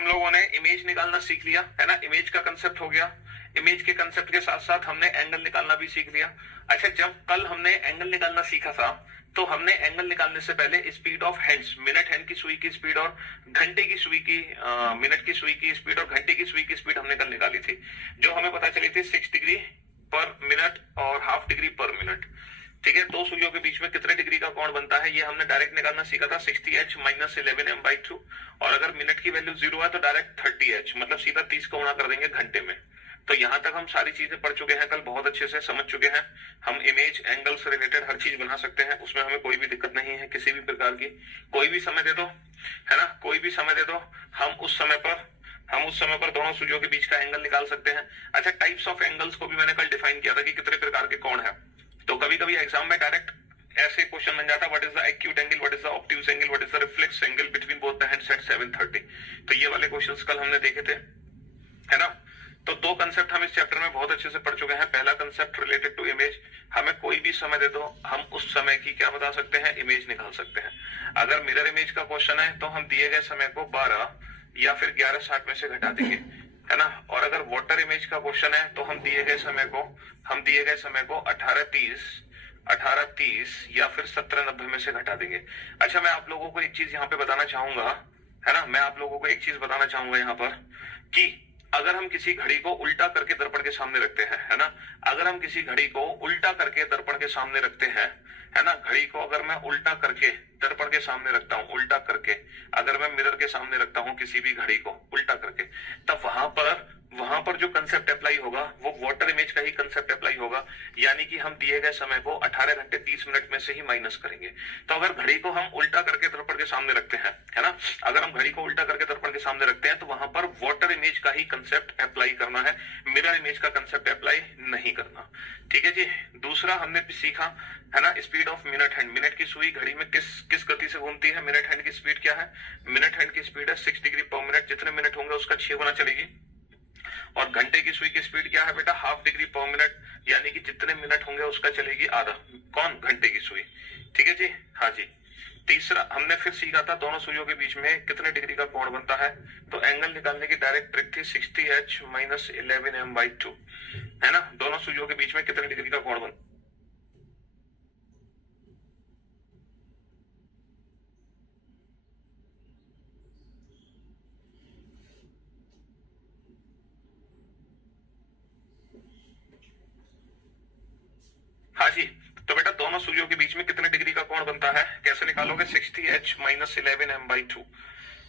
हम लोगों ने इमेज निकालना सीख लिया है ना, इमेज का कंसेप्ट हो गया। इमेज के कंसेप्ट के साथ साथ हमने एंगल निकालना भी सीख लिया। अच्छा, जब कल हमने एंगल निकालना सीखा था तो हमने एंगल निकालने से पहले speed of hands, minute hand की सुई की स्पीड और घंटे की सुई की मिनट की सुई की स्पीड और घंटे की सुई की स्पीड हमने कल निकाली थी, जो हमें पता चली थी 6 डिग्री पर मिनट और हाफ डिग्री पर मिनट। ठीक है, दो सुइयों के बीच में कितने डिग्री का कोण बनता है ये हमने डायरेक्ट निकालना सीखा था, 60h माइनस 11m/2। और अगर मिनट की वैल्यू 0 है तो डायरेक्ट 30h, मतलब सीधा 30 को गुणा कर देंगे घंटे में। तो यहां तक हम सारी चीजें पढ़ चुके हैं, कल बहुत अच्छे से समझ चुके हैं। हम इमेज एंगल से रिलेटेड हर चीज बना सकते हैं, उसमें हमें कोई भी दिक्कत नहीं है किसी भी प्रकार की। कोई भी समय दे दो, है ना, कोई भी समय दे दो, हम उस समय पर दोनों सुइयों के बीच का एंगल निकाल सकते हैं। अच्छा, टाइप्स ऑफ एंगल्स को भी मैंने कल डिफाइन किया था कि कितने प्रकार के कोण है। तो कभी कभी एग्जाम में डायरेक्ट ऐसे क्वेश्चन बन जाता है, what is the acute angle, what is the obtuse angle, what is the reflex angle between both the hands eight 7:30। तो ये वाले क्वेश्चंस कल हमने देखे थे, है ना। तो दो कंसेप्ट हम इस चैप्टर में बहुत अच्छे से पढ़ चुके हैं। पहला कंसेप्ट रिलेटेड टू इमेज, हमें कोई भी समय दे दो, हम उस समय की क्या बता सकते हैं, इमेज निकाल सकते हैं। अगर मिरर इमेज का क्वेश्चन है तो हम दिए गए समय को 12 या फिर 11:60 में से घटा देंगे, है ना। और अगर वाटर इमेज का क्वेश्चन है तो हम दिए गए समय को 18:30 या फिर 17:90 में से घटा देंगे। अच्छा, मैं आप लोगों को एक चीज यहाँ पे बताना चाहूंगा, है ना, मैं आप लोगों को एक चीज बताना चाहूंगा यहाँ पर कि अगर हम किसी घड़ी को उल्टा करके दर्पण के सामने रखते हैं, है ना, अगर हम किसी घड़ी को उल्टा करके दर्पण के सामने रखते हैं, है ना, घड़ी को अगर मैं उल्टा करके दर्पण के सामने रखता हूं, उल्टा करके अगर मैं मिरर के सामने रखता हूं किसी भी घड़ी को उल्टा करके, तब वहां पर जो कंसेप्ट अप्लाई होगा वो वाटर इमेज का ही कंसेप्ट अप्लाई होगा। यानी कि हम दिए गए समय को 18 घंटे 30 मिनट में से ही माइनस करेंगे। तो अगर घड़ी को हम उल्टा करके दर्पण के सामने रखते हैं, है ना, अगर हम घड़ी को उल्टा करके दर्पण के सामने रखते हैं तो वहां पर वाटर इमेज का ही कंसेप्ट अप्लाई करना है, मिरर इमेज का कंसेप्ट अप्लाई नहीं करना। ठीक है जी। दूसरा हमने सीखा, है ना, speed of minute hand, minute की सुई घड़ी में किस गति से घूमती है। मिनट हैंड की स्पीड क्या है, मिनट हैंड की स्पीड है 6 डिग्री पर मिनट, जितने मिनट होंगे उसका 6 गुना चलेगी। और घंटे की सुई की स्पीड क्या है बेटा, हाफ डिग्री पर मिनट, यानी कि जितने मिनट होंगे उसका चलेगी आधा। कौन, घंटे की सुई। ठीक है जी, हाँ जी। तीसरा हमने फिर सीखा था दोनों सुइयों के बीच में कितने डिग्री का कोण बनता है। तो एंगल निकालने की डायरेक्ट ट्रिक थी 60h माइनस 11m/2, है ना। दोनों सुइयों के बीच में कितने डिग्री का कोण बनता है। हाँ जी, तो बेटा दोनों सुइयों के बीच में कितने डिग्री का कोण बनता है, कैसे निकालोगे, 60h माइनस 11m/2।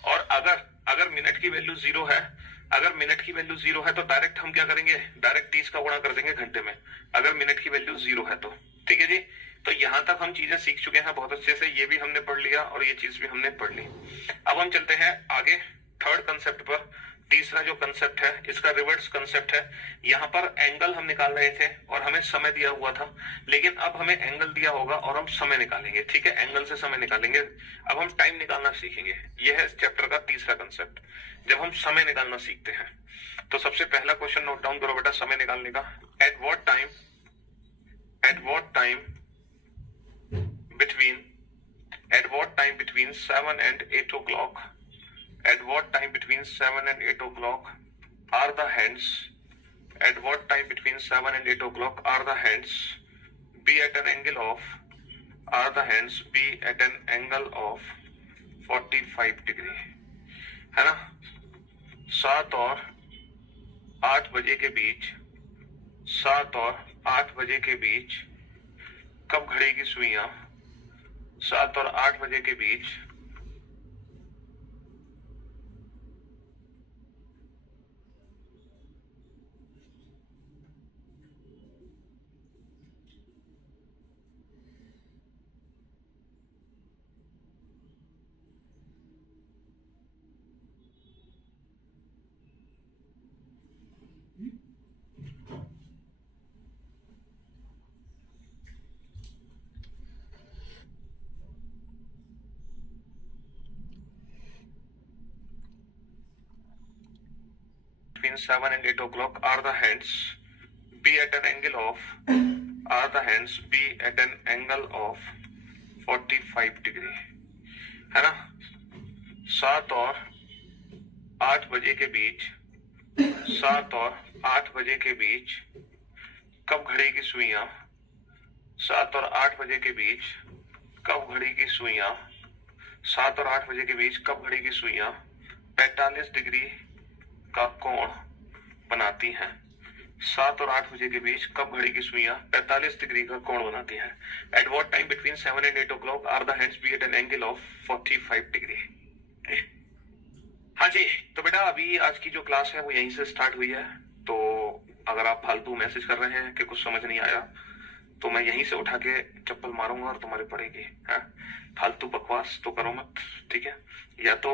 और अगर मिनट की वैल्यू 0 है, अगर मिनट की वैल्यू 0 है तो डायरेक्ट हम क्या करेंगे, डायरेक्ट 30 का गुणा कर देंगे घंटे में, अगर मिनट की वैल्यू 0 है तो। ठीक है जी। तो यहां तक हम चीजें सीख चुके हैं बहुत अच्छे से, ये भी हमने पढ़ लिया और ये चीज भी हमने पढ़ ली। अब हम चलते हैं आगे थर्ड कंसेप्ट पर। तीसरा जो कंसेप्ट है इसका रिवर्स कंसेप्ट है। यहाँ पर एंगल हम निकाल रहे थे और हमें समय दिया हुआ था, लेकिन अब हमें एंगल दिया होगा और हम समय निकालेंगे। ठीक है, एंगल से समय निकालेंगे। अब हम टाइम निकालना सीखेंगे, यह है इस चैप्टर का तीसरा कंसेप्ट। जब हम समय निकालना सीखते हैं तो सबसे पहला क्वेश्चन नोट डाउन करो बेटा समय निकालने का। Eight what time between 7 and 8 o'clock, at what time between 7 and 8 o'clock are the hands, at what time between 7 and 8 o'clock are the hands be at an angle of, are the hands be at an angle of 45 degree, है ना। 7 और 8 बजे के बीच, 7 और 8 बजे के बीच कब घड़ी की सुइयां 7 और 8 बजे के बीच between 7 and 8 o'clock are the hands be at an angle of, are the hands be at an angle of 45 degree, है ना। 7 और 8 बजे के बीच, 7 और 8 बजे के बीच कब घड़ी की सुइयां, 7 और 8 बजे के बीच कब घड़ी की सुइयां, 7 और 8 बजे के बीच कब घड़ी की सुइयां 45 डिग्री का कोण बनाती हैं। 7 और 8 बजे के बीच कब घड़ी की सुइयां 45 डिग्री का कोण बनाती हैं। At what time between 7 and 8 o'clock are the hands be at an angle of 45 degree. हाँ जी, तो बेटा अभी आज की जो क्लास है वो यहीं से स्टार्ट हुई है। तो अगर आप फालतू मैसेज कर रहे हैं कि कुछ समझ नहीं आया, तो मैं यहीं से उठा के चप्पल मारूंगा और तुम्हारे पड़ेगी। है फालतू बकवास तो करो मत, ठीक है। या तो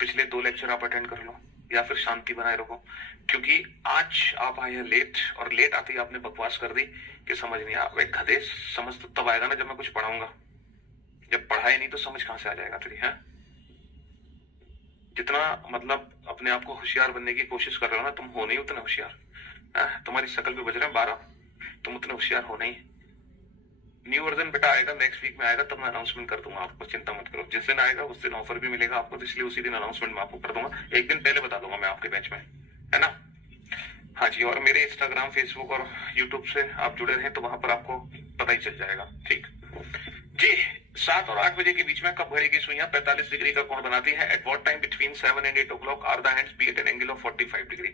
पिछले 2 लेक्चर आप अटेंड कर लो या फिर शांति बनाए रखो, क्योंकि आज आप आए हैं लेट, और लेट आते ही आपने बकवास कर दी कि समझ नहीं आया। वे गधे, समझ तो तब आएगा ना जब मैं कुछ पढ़ाऊंगा। जब पढ़ाए नहीं तो समझ कहां से आ जाएगा तेरी। है जितना मतलब अपने आप को होशियार बनने की कोशिश कर रहे हो ना, तुम हो नहीं उतने होशियार। तुम्हारी शकल पे बज रहे हैं 12, तुम उतने होशियार हो नहीं। न्यू वर्जन बेटा आएगा, नेक्स्ट वीक में आएगा, तब मैं अनाउंसमेंट कर दूंगा आपको, चिंता मत करो। जिस दिन आएगा उस दिन ऑफर भी मिलेगा आपको, तो इसलिए उसी दिन अनाउंसमेंट मैं आपको कर दूंगा। एक दिन पहले बता दूंगा मैं आपके बैच में, है ना। हाँ जी, और मेरे इंस्टाग्राम, फेसबुक और यूट्यूब से आप जुड़े रहे तो वहां पर आपको पता ही चल जाएगा। ठीक जी। 7 और 8 बजे के बीच में कब घड़ी की सुइयां 45 डिग्री का कोण बनाती है। At what time between 7 and 8 o'clock are the hands be at an angle of 45 degree.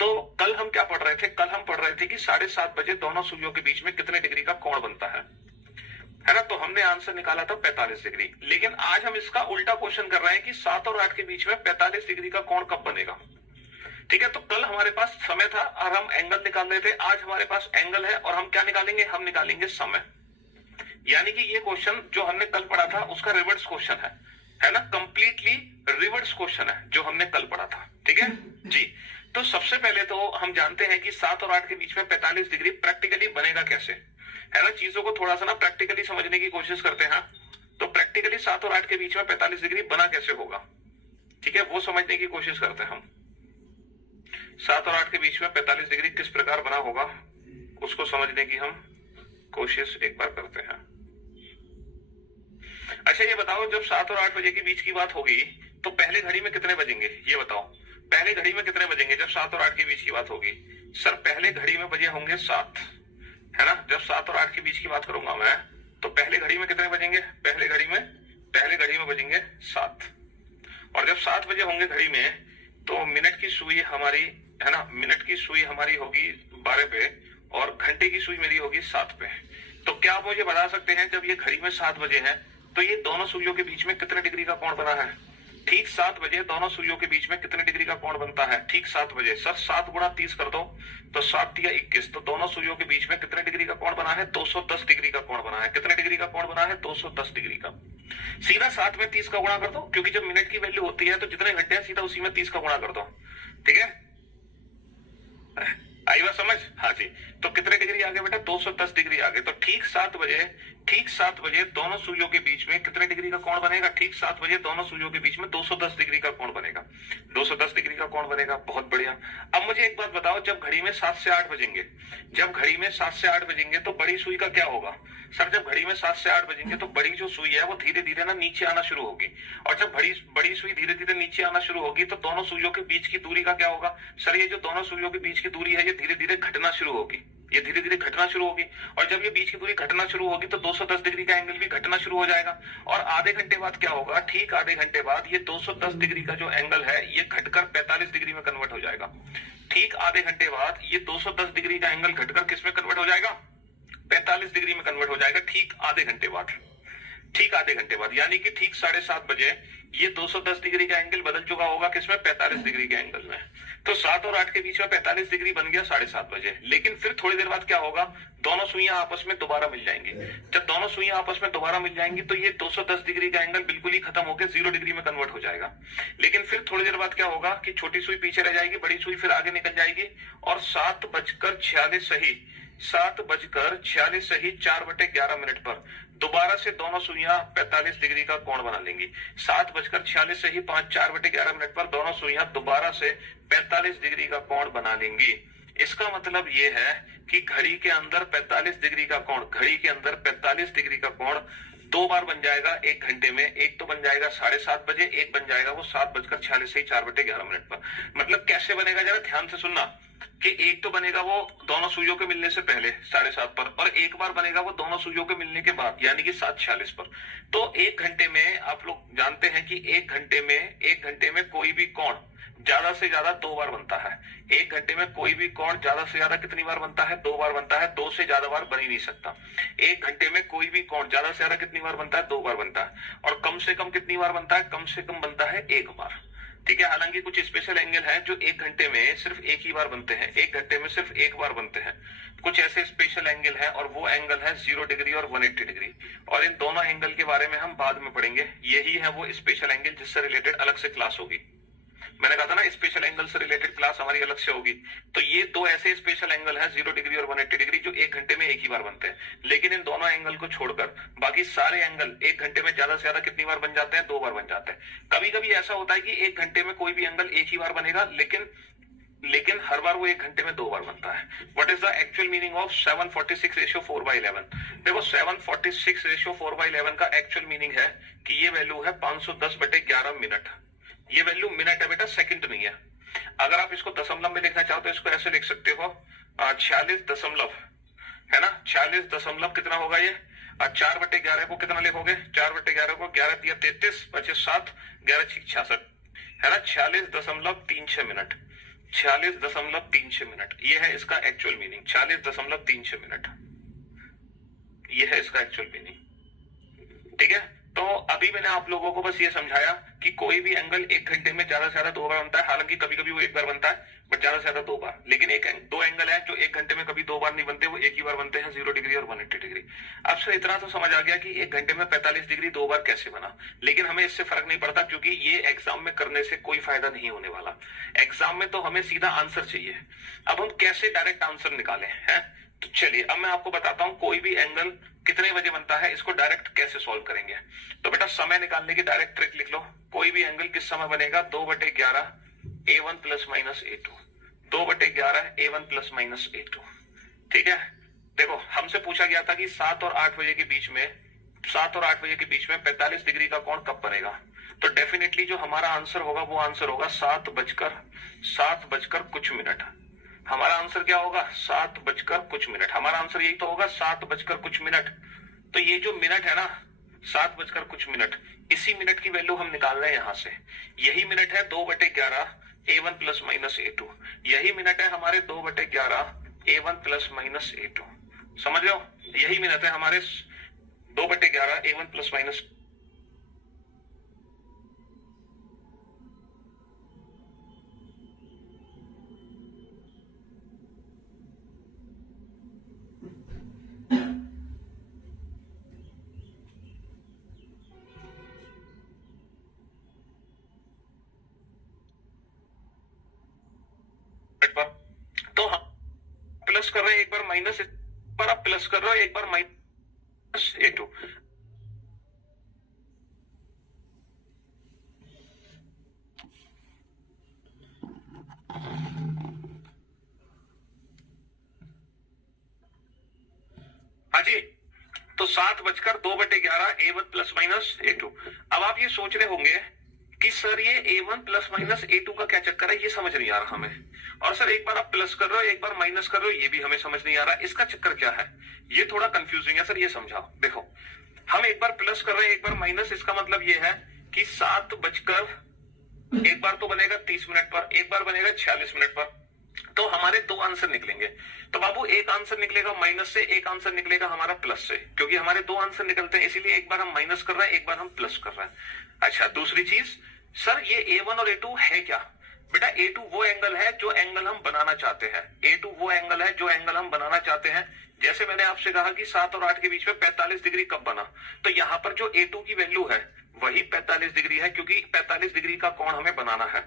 तो कल हम क्या पढ़ रहे थे? कल हम पढ़ रहे थे कि 7:30 बजे दोनों सुइयों के बीच में कितने डिग्री का कोण बनता है ना। तो हमने आंसर निकाला था 45 डिग्री। लेकिन आज हम इसका उल्टा क्वेश्चन कर रहे हैं कि 7 और 8 के बीच में 45 डिग्री का कोण कब बनेगा। ठीक है, तो कल हमारे पास समय था और हम एंगल निकाल रहे थे। आज हमारे पास एंगल है और हम क्या निकालेंगे? हम निकालेंगे समय। यानी कि ये क्वेश्चन जो हमने कल पढ़ा था उसका रिवर्स क्वेश्चन है ना, कंप्लीटली रिवर्स क्वेश्चन है जो हमने कल पढ़ा था। ठीक है जी। तो सबसे पहले तो हम जानते हैं कि 7 और 8 के बीच में 45 डिग्री प्रैक्टिकली बनेगा कैसे, है ना। चीजों को थोड़ा सा ना प्रैक्टिकली समझने की कोशिश करते हैं। तो प्रैक्टिकली 7 और 8 के बीच में 45 डिग्री बना कैसे होगा, ठीक है, वो समझने की कोशिश करते हैं हम। 7 और 8 के बीच में 45 डिग्री किस प्रकार बना होगा उसको समझने की हम कोशिश एक बार करते हैं। अच्छा ये बताओ, जब 7 और 8 बजे के बीच की बात होगी तो पहले घड़ी में कितने बजेंगे? ये बताओ, पहले घड़ी में कितने बजेंगे जब 7 और 8 के बीच की बात होगी? सर पहले घड़ी में बजे होंगे 7, है ना। जब 7 और 8 के बीच की बात करूंगा मैं, तो पहले घड़ी में कितने बजेंगे? पहले घड़ी में बजेंगे 7। और जब 7 बजे होंगे घड़ी में, तो मिनट की सुई हमारी, है ना, मिनट की सुई हमारी होगी 12 पे और घंटे की सुई मेरी होगी 7 पे। तो क्या आप मुझे बता सकते हैं जब ये घड़ी में 7 बजे है तो ये दोनों सुइयों के बीच में कितने डिग्री का कोण बना है? ठीक 7 बजे दोनों सुइयों के बीच में कितने डिग्री का कोण बनता है? ठीक 7 बजे। सर 7 गुणा 30 कर दो तो 7 या 21, तो दोनों सुइयों के बीच में कितने डिग्री का कोण बना है? 210 डिग्री का कोण बना है। कितने डिग्री का कोण बना है? 210 डिग्री का। सीधा 7 में 30 का गुणा कर दो, क्योंकि जब मिनट की वैल्यू होती है तो जितने घंटे हैं सीधा उसी में 30 का गुणा कर दो। ठीक है, आई बात समझ? हाँ जी। तो कितने डिग्री आगे बेटा? 210 डिग्री आगे। तो ठीक 7 बजे दोनों सुइयों के बीच में कितने डिग्री का कोण बनेगा? ठीक 7 बजे दोनों सुइयों के बीच में 210 डिग्री का कोण बनेगा। 210 डिग्री का कोण बनेगा, बहुत बढ़िया। अब मुझे एक बात बताओ, जब घड़ी में 7 से 8 बजेंगे, जब घड़ी में 7 से 8 बजेंगे तो बड़ी सुई का क्या होगा? सर जब घड़ी में 7 से 8 बजेंगे तो बड़ी जो सुई है वो धीरे धीरे ना नीचे आना शुरू होगी, और जब बड़ी सुई धीरे धीरे नीचे आना शुरू होगी तो दोनों सुइयों के बीच की दूरी का क्या होगा? सर ये जो दोनों सुइयों के बीच की दूरी है ये धीरे धीरे घटना शुरू होगी, ये धीरे धीरे घटना शुरू होगी। और जब ये बीच की दूरी घटना शुरू होगी तो 210 डिग्री का एंगल भी घटना शुरू हो जाएगा। और आधे घंटे बाद क्या होगा? ठीक आधे घंटे बाद ये 210 डिग्री का जो एंगल है ये घटकर 45 डिग्री में कन्वर्ट हो जाएगा। ठीक आधे घंटे बाद ये 210 डिग्री का एंगल घटकर किस में कन्वर्ट हो जाएगा? 45 डिग्री में कन्वर्ट हो जाएगा। ठीक आधे घंटे बाद, ठीक आधे घंटे बाद, यानी कि ठीक 7:30 बजे ये 210 डिग्री का एंगल बदल चुका होगा किसमें? 45 डिग्री के एंगल में। तो 7 और 8 के बीच में 45 डिग्री बन गया 7:30 बजे। लेकिन फिर थोड़ी देर बाद क्या होगा? दोनों सुइयां आपस में दोबारा मिल जाएंगी। जब दोनों सुइयां आपस में दोबारा मिल जाएंगी तो ये 210 डिग्री का एंगल बिल्कुल ही खत्म होकर 0 डिग्री में कन्वर्ट हो जाएगा। लेकिन फिर थोड़ी देर बाद क्या होगा कि छोटी सुई पीछे रह जाएगी, बड़ी सुई फिर आगे निकल जाएगी, और 7:46 सही 4/11 पर दोबारा से दोनों सुइयां 45 डिग्री का कोण बना लेंगी। 7:46 सही 4/11 पर दोनों सुइयां दोबारा से 45 डिग्री का कोण बना लेंगी। इसका मतलब यह है कि घड़ी के अंदर 45 डिग्री का कोण, घड़ी के अंदर 45 डिग्री का कोण दो बार बन जाएगा एक घंटे में। एक तो बन जाएगा 7:30 बजे, एक बन जाएगा वो 7:46 से 4/11 पर। मतलब कैसे बनेगा जरा ध्यान से सुनना कि एक तो बनेगा वो दोनों सुइयों के मिलने से पहले 7:30 पर, और एक बार बनेगा वो दोनों सुइयों के मिलने के बाद यानी कि 7:46 पर। तो एक घंटे में आप लोग जानते हैं कि एक घंटे में कोई भी कोण ज्यादा से ज्यादा दो बार बनता है। एक घंटे में कोई भी कोण ज्यादा से ज्यादा कितनी बार बनता है? दो बार बनता है। दो से ज्यादा बार बन ही नहीं सकता। एक घंटे में कोई भी कोण ज्यादा से ज्यादा कितनी बार बनता है? दो बार बनता है। और कम से कम कितनी बार बनता है? कम से कम बनता है एक बार। ठीक है। हालांकि कुछ स्पेशल एंगल है जो एक घंटे में सिर्फ एक ही बार बनते हैं, एक घंटे में सिर्फ एक बार बनते हैं। कुछ ऐसे स्पेशल एंगल है और वो एंगल है 0 डिग्री और 180 डिग्री। और इन दोनों एंगल के बारे में हम बाद में पढ़ेंगे। यही है वो स्पेशल एंगल जिससे रिलेटेड अलग से क्लास होगी। मैंने कहा था ना स्पेशल एंगल से रिलेटेड क्लास हमारी अलग से होगी। तो ये दो ऐसे स्पेशल एंगल हैं 0 डिग्री और 180 डिग्री जो एक घंटे में एक ही बार बनते हैं। लेकिन इन दोनों एंगल को छोड़कर बाकी सारे एंगल एक घंटे में ज्यादा से ज्यादा कितनी बार बन जाते हैं? दो बार बन जाते हैं। कभी कभी ऐसा होता है कि एक घंटे में कोई भी एंगल एक ही बार बनेगा, लेकिन हर बार वो एक घंटे में दो बार बनता है। What is the actual meaning of 746/4/11? देखो 746/4/11 का एक्चुअल मीनिंग है कि ये वैल्यू है 510/11 मिनट। ये वैल्यू मिनट है बेटा, सेकंड नहीं है। अगर आप इसको दशमलव में लिखना चाहो तो इसको ऐसे लिख सकते हो 46 दशमलव, है ना। 46 दशमलव कितना होगा ये? 4/11 को कितना लिखोगे? 4/11 को 11 × 33 बचे 7, 11 × 66, है ना। 46.36 मिनट, 46.36 मिनट। ये है इसका एक्चुअल मीनिंग, 46.36 मिनट। ये है इसका एक्चुअल मीनिंग। ठीक है। तो अभी मैंने आप लोगों को बस ये समझाया कि कोई भी एंगल एक घंटे में ज्यादा से ज्यादा दो बार बनता है। हालांकि कभी कभी वो एक बार बनता है बट ज्यादा से ज्यादा दो बार। लेकिन दो एंगल है जो एक घंटे में कभी दो बार नहीं बनते, वो एक ही बार बनते हैं, 0 डिग्री और 180 डिग्री। अब से इतना तो समझ आ गया कि एक घंटे में 45 डिग्री दो बार कैसे बना। लेकिन हमें इससे फर्क नहीं पड़ता क्योंकि ये एग्जाम में करने से कोई फायदा नहीं होने वाला। एग्जाम में तो हमें सीधा आंसर चाहिए। अब हम कैसे डायरेक्ट आंसर निकालें, है? तो चलिए अब मैं आपको बताता हूं कोई भी एंगल कितने बजे बनता है, इसको डायरेक्ट कैसे सॉल्व करेंगे। तो बेटा समय निकालने की डायरेक्ट ट्रिक लिख लो। कोई भी एंगल किस समय बनेगा? 2/11 A1 + A2, 2/11 A1 + A2। ठीक है। देखो हमसे पूछा गया था कि 7 और 8 बजे के बीच में 45 डिग्री का कोण कब बनेगा। तो डेफिनेटली जो हमारा आंसर होगा वो आंसर होगा 7 बजकर कुछ मिनट। हमारा आंसर क्या होगा? 7 बजकर कुछ मिनट। हमारा आंसर यही तो होगा, 7 बजकर कुछ मिनट। तो ये जो मिनट है ना, 7 बजकर कुछ मिनट, इसी मिनट की वैल्यू हम निकाल रहे हैं यहां से। यही मिनट है 2/11 A1 + A2। यही मिनट है हमारे 2/11 A1 + A2। समझ रहे हो? यही मिनट है हमारे 2/11 A1 + तो हम प्लस कर रहे हैं, एक बार माइनस पर आप प्लस कर रहे हो, एक बार माइनस A2। हाँ जी। तो 7 बजकर 2/11 A1 ± A2। अब आप ये सोच रहे होंगे कि सर ये A1 ± A2 का क्या चक्कर है, ये समझ नहीं आ रहा हमें। और सर एक बार आप प्लस कर रहे हो, एक बार माइनस कर रहे हो, ये भी हमें समझ नहीं आ रहा, इसका चक्कर क्या है? ये थोड़ा कंफ्यूजिंग है सर, ये समझाओ। देखो हम एक बार प्लस कर रहे हैं, एक बार माइनस, इसका मतलब ये है कि 7 बजकर एक बार तो बनेगा 30 मिनट पर, एक बार बनेगा 46 मिनट पर। तो हमारे दो आंसर निकलेंगे। तो बाबू एक आंसर निकलेगा माइनस से, एक आंसर निकलेगा हमारा प्लस से, क्योंकि हमारे दो आंसर निकलते हैं, इसीलिए एक बार हम माइनस कर रहे हैं, एक बार हम प्लस कर रहे हैं। अच्छा दूसरी चीज, सर ये A1 और A2 है क्या? बेटा A2 वो एंगल है जो एंगल हम बनाना चाहते हैं। A2 वो एंगल है जो एंगल हम बनाना चाहते हैं। जैसे मैंने आपसे कहा कि 7 और 8 के बीच में 45 डिग्री कब बना, तो यहां पर जो A2 की वैल्यू है वही 45 डिग्री है, क्योंकि 45 डिग्री का कोण हमें बनाना है।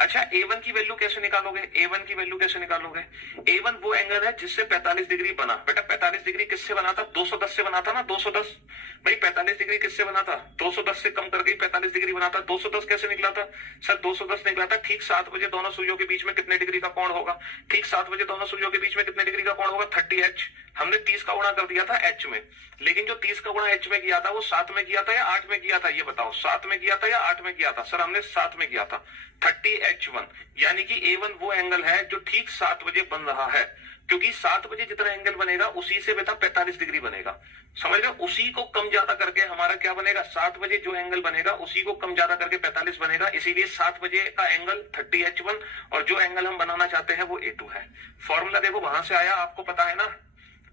अच्छा, A1 की वैल्यू कैसे निकालोगे? A1 की वैल्यू कैसे निकालोगे? A1 वो एंगल है जिससे 45 डिग्री बना। बेटा 45 डिग्री किससे बना था? 210 से बना था ना, 210। भाई 45 डिग्री किससे बना था? 210 से कम करके 45 डिग्री बना था। 210 कैसे निकला था? सर 210 निकला था ठीक 7 बजे दोनों सुइयों के बीच में कितने डिग्री का कोण होगा? ठीक 7 बजे दोनों सुइयों के बीच में कितने डिग्री का कोण होगा? 30H। हमने 30 का गुणा कर दिया था H में, लेकिन जो 30 का गुणा H में किया था वो 7 में किया था या 8 में किया था? ये बताओ, 7 में किया था या 8 में किया था? सर हमने 7 में किया था। 30H1, यानी कि A1 वो एंगल है जो ठीक 7 बजे बन रहा है, क्योंकि 7 बजे जितना एंगल बनेगा उसी से बेटा 45 डिग्री बनेगा। समझ रहे हो? उसी को कम ज्यादा करके हमारा क्या बनेगा? 7 बजे जो एंगल बनेगा उसी को कम ज्यादा करके 45 बनेगा। इसीलिए 7 बजे का एंगल 30H1 और जो एंगल हम बनाना चाहते हैं वो A2 है। फॉर्मूला देखो वहां से आया, आपको पता है ना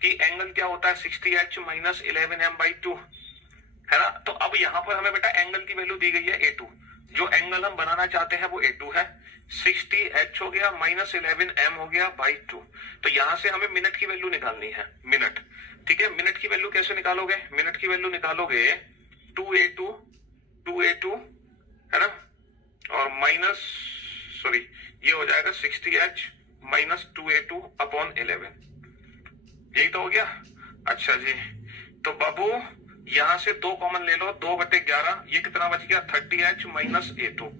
कि एंगल क्या होता है? 60H माइनस 11M/2, है ना? तो अब यहां पर हमें बेटा एंगल की वैल्यू दी गई है A2। जो एंगल हम बनाना चाहते हैं वो A2 है। 60H हो गया माइनस 11M हो गया बाई 2। तो यहां से हमें मिनट की वैल्यू निकालनी है, मिनट। ठीक है, मिनट की वैल्यू कैसे निकालोगे? मिनट की वैल्यू निकालोगे 2A2 है ना, और माइनस सॉरी ये हो जाएगा 60H माइनस 2A2 अपॉन 11। यही तो हो गया। अच्छा जी, तो बाबू यहां से 2 कॉमन ले लो, 2/11। ये कितना बच गया? 30H minus A2।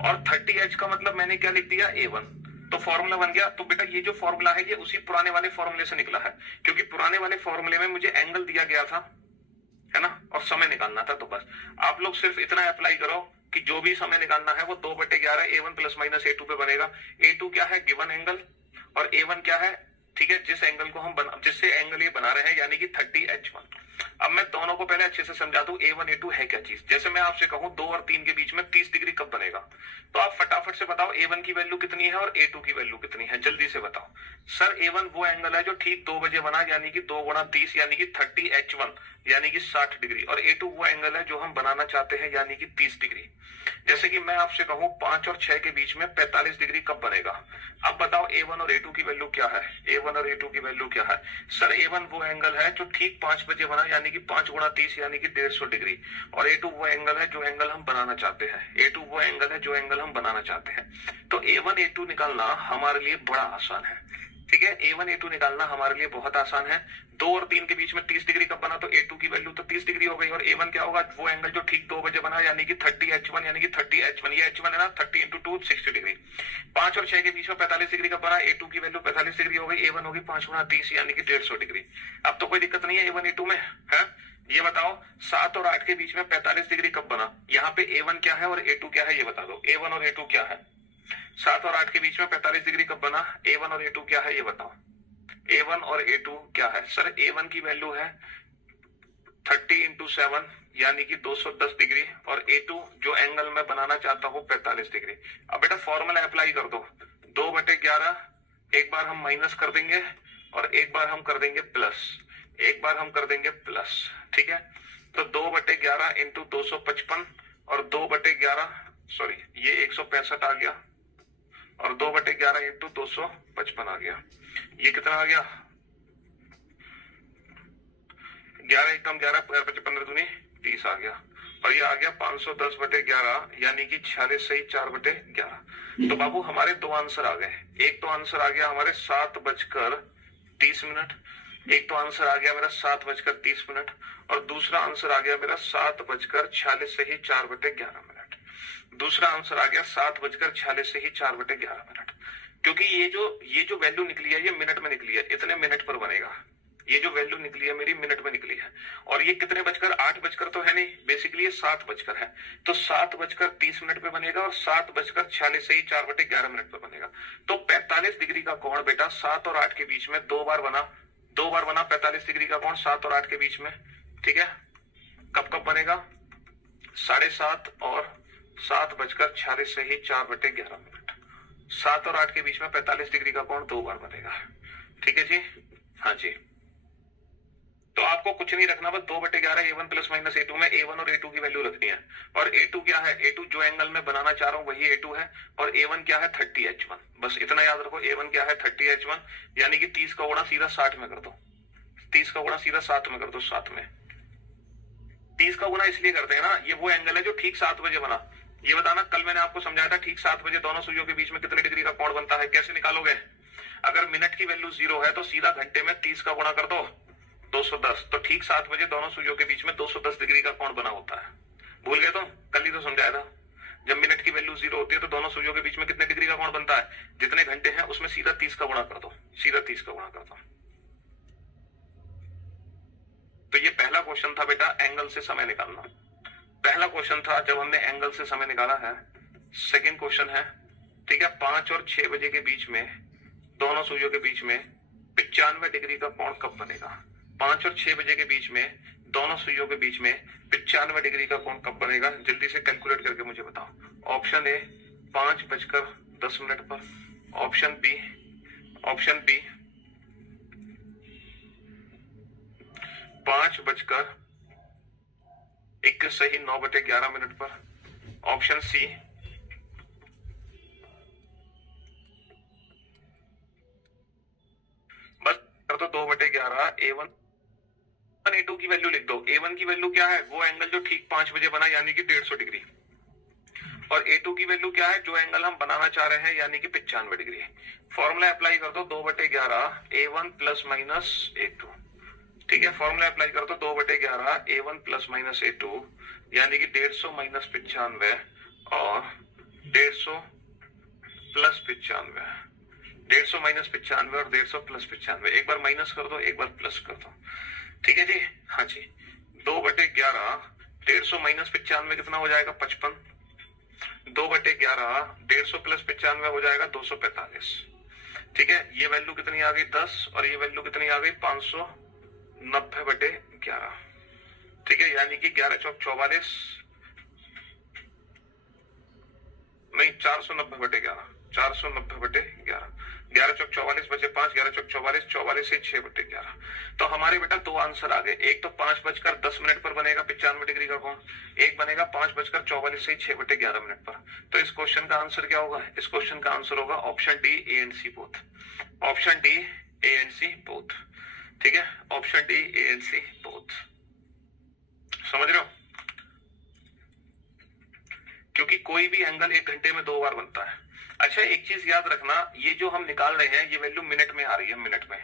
और 30H का मतलब मैंने क्या लिख दिया? A1। तो फॉर्मूला बन गया। तो बेटा ये जो फॉर्मूला है ये उसी पुराने वाले फॉर्मूले से निकला है, क्योंकि पुराने वाले फॉर्मूले में मुझे एंगल दिया गया था, है ना, और समय निकालना था। तो बस आप लोग सिर्फ इतना अप्लाई करो कि जो भी समय निकालना है वो 2/11 A1 प्लस माइनस A2 पे बनेगा। A2 क्या है? Given angle. और A1 क्या है? ठीक है, जिस एंगल को हम जिससे एंगल ये बना रहे हैं, यानी कि 30H1। अब मैं दोनों को पहले अच्छे से समझा दूं A1 A2 है क्या चीज। जैसे मैं आपसे कहूं 2 और 3 के बीच में 30 डिग्री कब बनेगा, तो आप फटाफट से बताओ A1 की वैल्यू कितनी है और A2 की वैल्यू कितनी है, जल्दी से बताओ। सर A1 वो एंगल है जो ठीक 2 बजे बना, यानी कि 2 गुणा 30 यानी कि 30H1 यानी कि 60 डिग्री। और A2 वो एंगल है जो हम बनाना चाहते हैं, यानी कि 30 डिग्री। जैसे कि मैं आपसे कहूं 5 और 6 के बीच में 45 डिग्री कब बनेगा। अब बताओ A1 और A2 की वैल्यू क्या है? A1 और A2 की वैल्यू क्या है? सर A1 वो एंगल है जो ठीक 5 बजे बना, यानी कि 5 गुणा 30 यानी कि 150 डिग्री। और A2 वो एंगल है जो एंगल हम बनाना चाहते हैं। A2 वो एंगल है जो एंगल हम बनाना चाहते हैं। तो A1 A2 निकालना हमारे लिए बड़ा आसान है। ठीक है, A1 A2 निकालना हमारे लिए बहुत आसान है। 2 और 3 के बीच में 30 डिग्री कब बना, तो A2 की वैल्यू तो 30 डिग्री हो गई। और A1 क्या होगा? वो एंगल जो ठीक 2 बजे बना, यानी कि 30H1 यानी कि 30H1, ये H1 है ना, 30 × 2 60 डिग्री। 5 और 6 के बीच में 45 डिग्री कब बना? A2 की वैल्यू 45 डिग्री हो गई। A1 होगी 5 गुणा 30 यानी कि 150 डिग्री। अब तो कोई दिक्कत नहीं है A1 A2 में, है? ये बताओ 7 और 8 के बीच में 45 डिग्री कब बना? यहाँ पे A1 क्या है और A2 क्या है ये बता दो। A1 और A2 क्या है? 7 और 8 के बीच में 45 डिग्री कब बना? A1 और A2 क्या है ये बताओ। A1 और A2 क्या है? सर A1 की वैल्यू है 30 × 7 यानी कि 210 डिग्री। और A2 जो एंगल मैं बनाना चाहता हूं 45 डिग्री। अब बेटा फॉर्मूला अप्लाई कर दो। 2/11 एक बार हम माइनस कर देंगे और एक बार हम कर देंगे प्लस, एक बार हम कर देंगे प्लस। ठीक है, तो 2/11 × 255 और 2/11 सॉरी ये 165 आ गया और 2/11 × 255 आ गया। ये कितना आ गया? 11 एकम 11 15 दूनी 30 आ गया। और ये आ गया 510/11 यानी कि 46 सही 4/11। तो बाबू हमारे 2 आंसर आ गए। एक तो आंसर आ गया हमारे 7:30, एक तो आंसर आ गया मेरा 7:30, और दूसरा आंसर आ गया मेरा 7:46 सही 4/11। दूसरा आंसर आ गया 7:46 सही 4/11। क्योंकि ये जो वैल्यू निकली है ये मिनट में निकली है, इतने मिनट पर बनेगा। ये जो वैल्यू निकली है मेरी मिनट में निकली है। और ये कितने बजकर? 8 बजकर तो है नहीं, बेसिकली ये 7 बजकर है। तो 7:30 पे बनेगा और 7:46 सही 4/11 पे बनेगा। तो 45 डिग्री का कोण बेटा 7 और 8 के बीच में 2 बार बना 45 डिग्री का कोण 7 और 8 के बीच में। ठीक है, कब कब बनेगा? 7:30 और 7:46 सही 4/11। 7 और 8 के बीच में 45 डिग्री का कोण 2 बार बनेगा। ठीक है जी, हाँ जी। तो आपको कुछ नहीं रखना, बस 2/11 A1 प्लस माइनस A2 में A1 और A2 की वैल्यू रखनी है। और A2 क्या है? A2 जो एंगल में बनाना चाह रहा हूं वही A2 है। और A1 क्या है? 30H1। बस इतना याद रखो। A1 क्या है? 30H1 यानी कि 30 का गुणा सीधा 60 में कर दो। 30 का गुणा सीधा 7 में कर दो। 7 में 30 का गुना इसलिए करते हैं ना, ये वो एंगल है जो ठीक 7 बजे बना। ये बताना, कल मैंने आपको समझाया था ठीक 7 बजे दोनों सुइयों के बीच में कितने डिग्री का कोण बनता है, कैसे निकालोगे? अगर मिनट की वैल्यू 0 है तो सीधा घंटे में 30 का गुणा कर दो 210, तो ठीक 7 बजे दोनों सुइयों के बीच में 210 डिग्री का कोण बना होता है। भूल गए तुम? कल ही तो समझाया था। जब मिनट की वैल्यू 0 होती है तो दोनों सुइयों के बीच में कितने डिग्री का कोण बनता है? जितने घंटे हैं उसमें सीधा 30 का गुणा कर दो, सीधा 30 का गुणा कर दो। तो ये पहला क्वेश्चन था बेटा, एंगल से समय निकालना। पहला क्वेश्चन था जब हमने एंगल से समय निकाला है। सेकंड क्वेश्चन है, ठीक है, 5 और 6 बजे के बीच में दोनों सुइयों के बीच में 95 डिग्री का कोण कब बनेगा? 5 और 6 बजे के बीच में दोनों सुइयों के बीच में 95 डिग्री का कोण कब बनेगा? जल्दी से कैलकुलेट करके मुझे बताओ। ऑप्शन ए 5:10 पर, ऑप्शन बी 5:21 पर, ऑप्शन सी 2/11। A1 A2 की वैल्यू लिख दो। A1 की वैल्यू क्या है? वो एंगल जो ठीक 5 बजे बना यानी कि 150 डिग्री। और A2 की वैल्यू क्या है? जो एंगल हम बनाना चाह रहे हैं यानी कि 95 डिग्री। फॉर्मूला अप्लाई कर दो 2/11 A1 प्लस माइनस A2। ठीक है, फॉर्मूला अप्लाई कर दो 2/11 A1 प्लस माइनस A2 यानी कि 150 माइनस 95 और 150 प्लस 95, 150 माइनस 95 और 150 प्लस 95। एक बार माइनस कर दो, एक बार प्लस कर दो। ठीक है जी, हाँ जी। 2/11 150 माइनस 95 कितना हो जाएगा? 55। 2/11 150 प्लस 95 हो जाएगा 245। ठीक है, ये वैल्यू कितनी आ गई? 10 और ये वैल्यू कितनी आ गई? 590/11। ठीक है, यानी कि 11 चौक 44, नहीं 490/11, 490/11। 11 चौक 44 बचे 5, 11 चौक 44, 44 से 6/11। तो हमारे बेटा दो आंसर आ गए। एक तो 5:10 पर बनेगा 95 डिग्री का कोण, एक बनेगा 5:44 से 6/11 पर। तो इस क्वेश्चन का आंसर क्या होगा? इस क्वेश्चन का आंसर होगा option D A and C both. Option D A and C both. ठीक है, option D A and C both. समझ रहे हो? क्योंकि कोई भी एंगल 1 घंटे में 2 बार बनता है। अच्छा, एक चीज याद रखना, ये जो हम निकाल रहे हैं ये वैल्यू मिनट में आ रही है, मिनट में।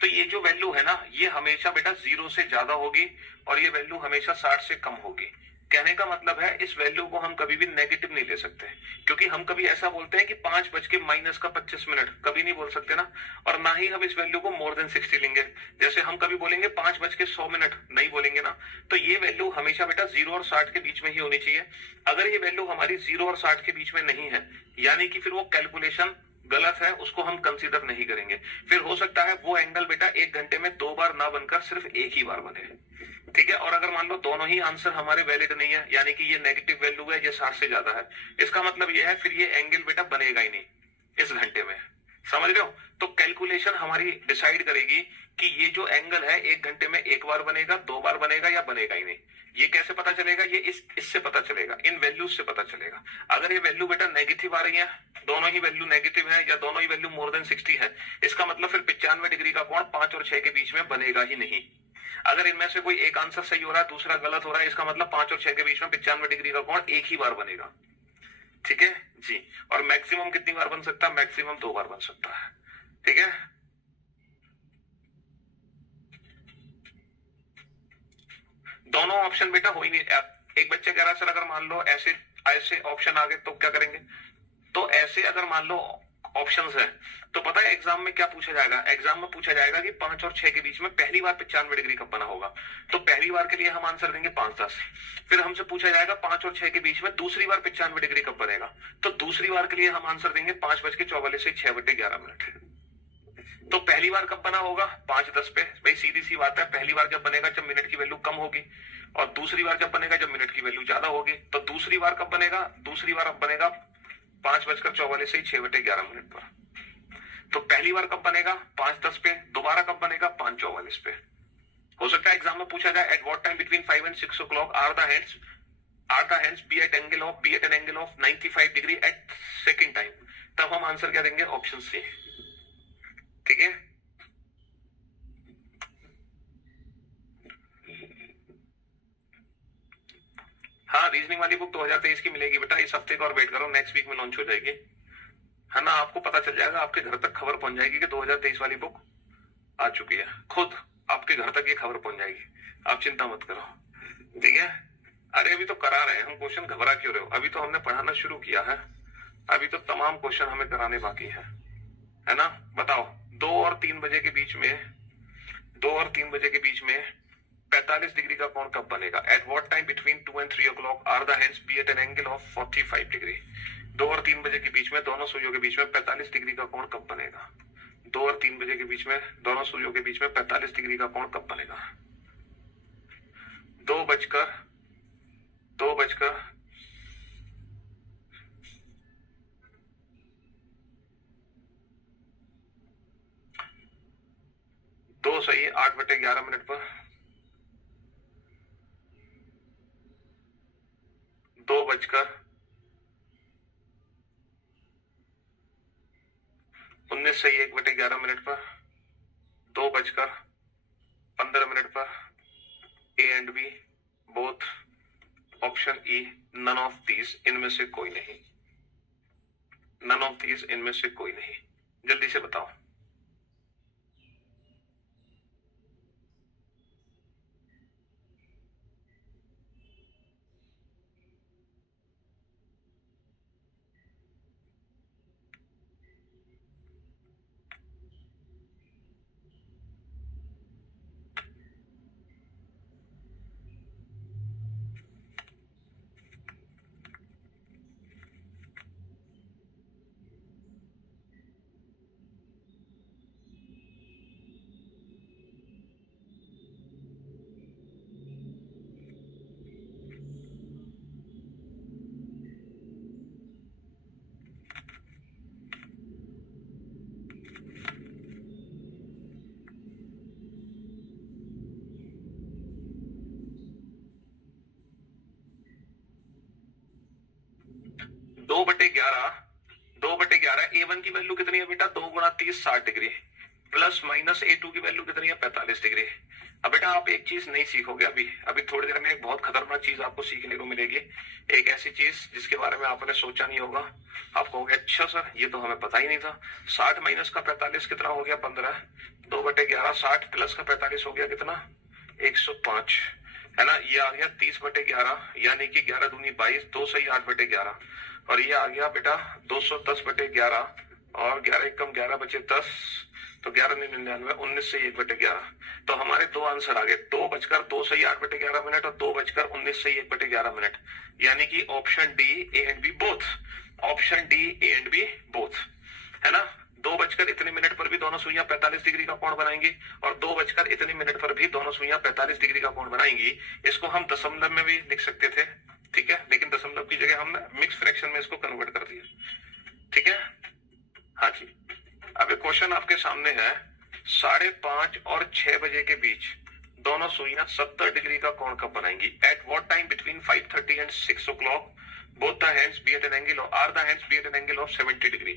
तो ये जो वैल्यू है ना, ये हमेशा बेटा 0 से ज्यादा होगी और ये वैल्यू हमेशा 60 से कम होगी। कहने का मतलब है इस वैल्यू को हम कभी भी नेगेटिव नहीं ले सकते, क्योंकि हम कभी ऐसा बोलते हैं कि 5:-25 कभी नहीं बोल सकते ना। और ना ही हम इस वैल्यू को मोर देन 60 लेंगे। जैसे हम कभी बोलेंगे 5:100 नहीं बोलेंगे ना। तो ये वैल्यू हमेशा बेटा 0 और 60 के बीच में ही होनी चाहिए। अगर ये वैल्यू हमारी 0 और 60 के बीच में नहीं है, यानी कि फिर वो कैलकुलेशन गलत है, उसको हम कंसीडर नहीं करेंगे। फिर हो सकता है वो एंगल बेटा 1 घंटे में 2 बार ना बनकर सिर्फ एक ही बार बने। ठीक है, और अगर मान लो दोनों ही आंसर हमारे वैलिड नहीं है, यानी कि ये नेगेटिव वैल्यू है, ये 60 से ज्यादा है, इसका मतलब ये है फिर ये एंगल बेटा बनेगा ही नहीं इस घंटे में। समझ रहे हो? तो कैलकुलेशन हमारी डिसाइड करेगी कि ये जो एंगल है 1 घंटे में 1 बार बनेगा, 2 बार बनेगा या बनेगा ही नहीं। ये कैसे पता चलेगा? ये इससे पता चलेगा, इन वैल्यूज से पता चलेगा। अगर ये वैल्यू बेटा नेगेटिव आ रही है, दोनों ही वैल्यू नेगेटिव है या दोनों ही वैल्यू मोर देन 60 है, इसका मतलब फिर 95 डिग्री का कोण 5 और 6 के बीच में बनेगा ही नहीं। अगर इनमें से कोई एक आंसर सही हो रहा है, दूसरा गलत हो रहा है, इसका मतलब 5 और 6 के बीच में 95 डिग्री का कोण एक ही बार बनेगा। ठीक है जी। और मैक्सिमम कितनी बार बन सकता है? मैक्सिमम 2 बार बन सकता है। ठीक है, दोनों ऑप्शन बेटा हो ही नहीं। एक बच्चे कह रहा सर अगर मान लो ऐसे ऐसे ऑप्शन आ गए तो क्या करेंगे? तो ऐसे अगर मान लो ऑप्शंस है तो पता है एग्जाम में क्या पूछा जाएगा? एग्जाम में पूछा जाएगा कि 5 और 6 के बीच में पहली बार 95 डिग्री कब बना होगा। तो पहली बार के लिए हम आंसर देंगे 5:10। फिर हमसे पूछा जाएगा 5 और 6 के बीच में दूसरी बार 95 डिग्री कब बनेगा। तो दूसरी बार के लिए हम आंसर देंगे 5:44 से 6/11। तो पहली बार कब बना होगा? 5:10 पे। भाई सीधी सी बात है, पहली बार जब बनेगा जब मिनट की वैल्यू कम होगी, और दूसरी बार जब बनेगा जब मिनट की वैल्यू ज्यादा होगी। तो दूसरी बार कब बनेगा? दूसरी बार अब बनेगा 5:44 से 6/11 पर। तो पहली बार कब बनेगा? 5:10 पे। दोबारा कब बनेगा? 5:44 पे। हो सकता है एग्जाम में पूछा जाए at what time between 5 and 6 o'clock are the hands be at an angle of 95 degree at second time. तब हम आंसर क्या देंगे? Option C. ठीक है, हाँ, रीजनिंग वाली बुक 2023 की मिलेगी बेटा, इस हफ्ते का और वेट करो, नेक्स्ट वीक में लॉन्च हो जाएगी, है ना। आपको पता चल जाएगा, आपके घर तक खबर पहुंच जाएगी कि 2023 वाली बुक आ चुकी है, खुद आपके घर तक ये खबर पहुंच जाएगी, आप चिंता मत करो, ठीक है। अरे अभी तो करा रहे हैं हम क्वेश्चन, घबरा क्यों रहे हो, अभी तो हमने पढ़ाना शुरू किया है, अभी तो तमाम क्वेश्चन हमें कराने बाकी है ना। बताओ 2 और 3 बजे के बीच में, 2 और 3 बजे के बीच में 45 डिग्री का कोण कब बनेगा? At what time between 2 and 3 o'clock are the hands be at an angle of 45 degree? 2 और 3 बजे के बीच में दोनों सूर्यों के बीच में 45 डिग्री का कोण कब बनेगा? 2 और 3 बजे के बीच में दोनों सूर्यों के बीच में 45 डिग्री का कोण कब बनेगा? 2 बजकर 2 सही 8/11 पर 2 बजकर 19 सही 1/11 पर 2 बजकर 15 पर A and B both, option E none of these, इनमें से कोई नहीं, नन ऑफ दीज, इनमें से कोई नहीं, जल्दी से बताओ। दो बटे ग्यारह A1 की वैल्यू कितनी है बेटा? 2 गुणा 30 60 डिग्री, प्लस माइनस A2 की वैल्यू कितनी है? 45 डिग्री। अब बेटा आप एक चीज नहीं सीखोगे अभी थोड़ी देर में एक बहुत खतरनाक चीज आपको सीखने को मिलेगी, एक ऐसी चीज जिसके बारे में आपने सोचा नहीं होगा। आप कहोगे अच्छा सर ये तो हमें पता ही नहीं था। 60 माइनस का 45 कितना हो गया? 15। 2/11 60 प्लस का 45 हो गया कितना? 105, है ना। ये आ गया 30/11, यानी कि 11 दूनी 22, 2 सही 8/11, और ये आ गया बेटा 210/11, और 11 एकम 11 बचे 10, तो 11×99 19 सही 1/11। तो हमारे दो आंसर आ गए, 2 बजकर 2 सही 8/11 और 2 बजकर 19 सही 1/11, यानी कि option D A and B both, option D A and B both, है ना। 2 बजकर इतने मिनट पर भी दोनों सुइयां 45 डिग्री का कोण बनाएंगी, और 2 बजकर इतने मिनट पर भी दोनों सुइयां 45 डिग्री का कोण बनाएंगी। इसको हम दशमलव में भी लिख सकते थे, ठीक है, लेकिन दशमलव की जगह हमने मिक्स फ्रैक्शन में इसको कन्वर्ट कर दिया, ठीक है। हाँ जी, अब एक क्वेश्चन आपके सामने है, 5:30 और 6 बजे के बीच दोनों सुइयां 70 डिग्री का कोण कब बनाएंगी? Eight what time between 5:30 and 6 o'clock both the hands be at an angle or are the hands be at an angle of 70 degree.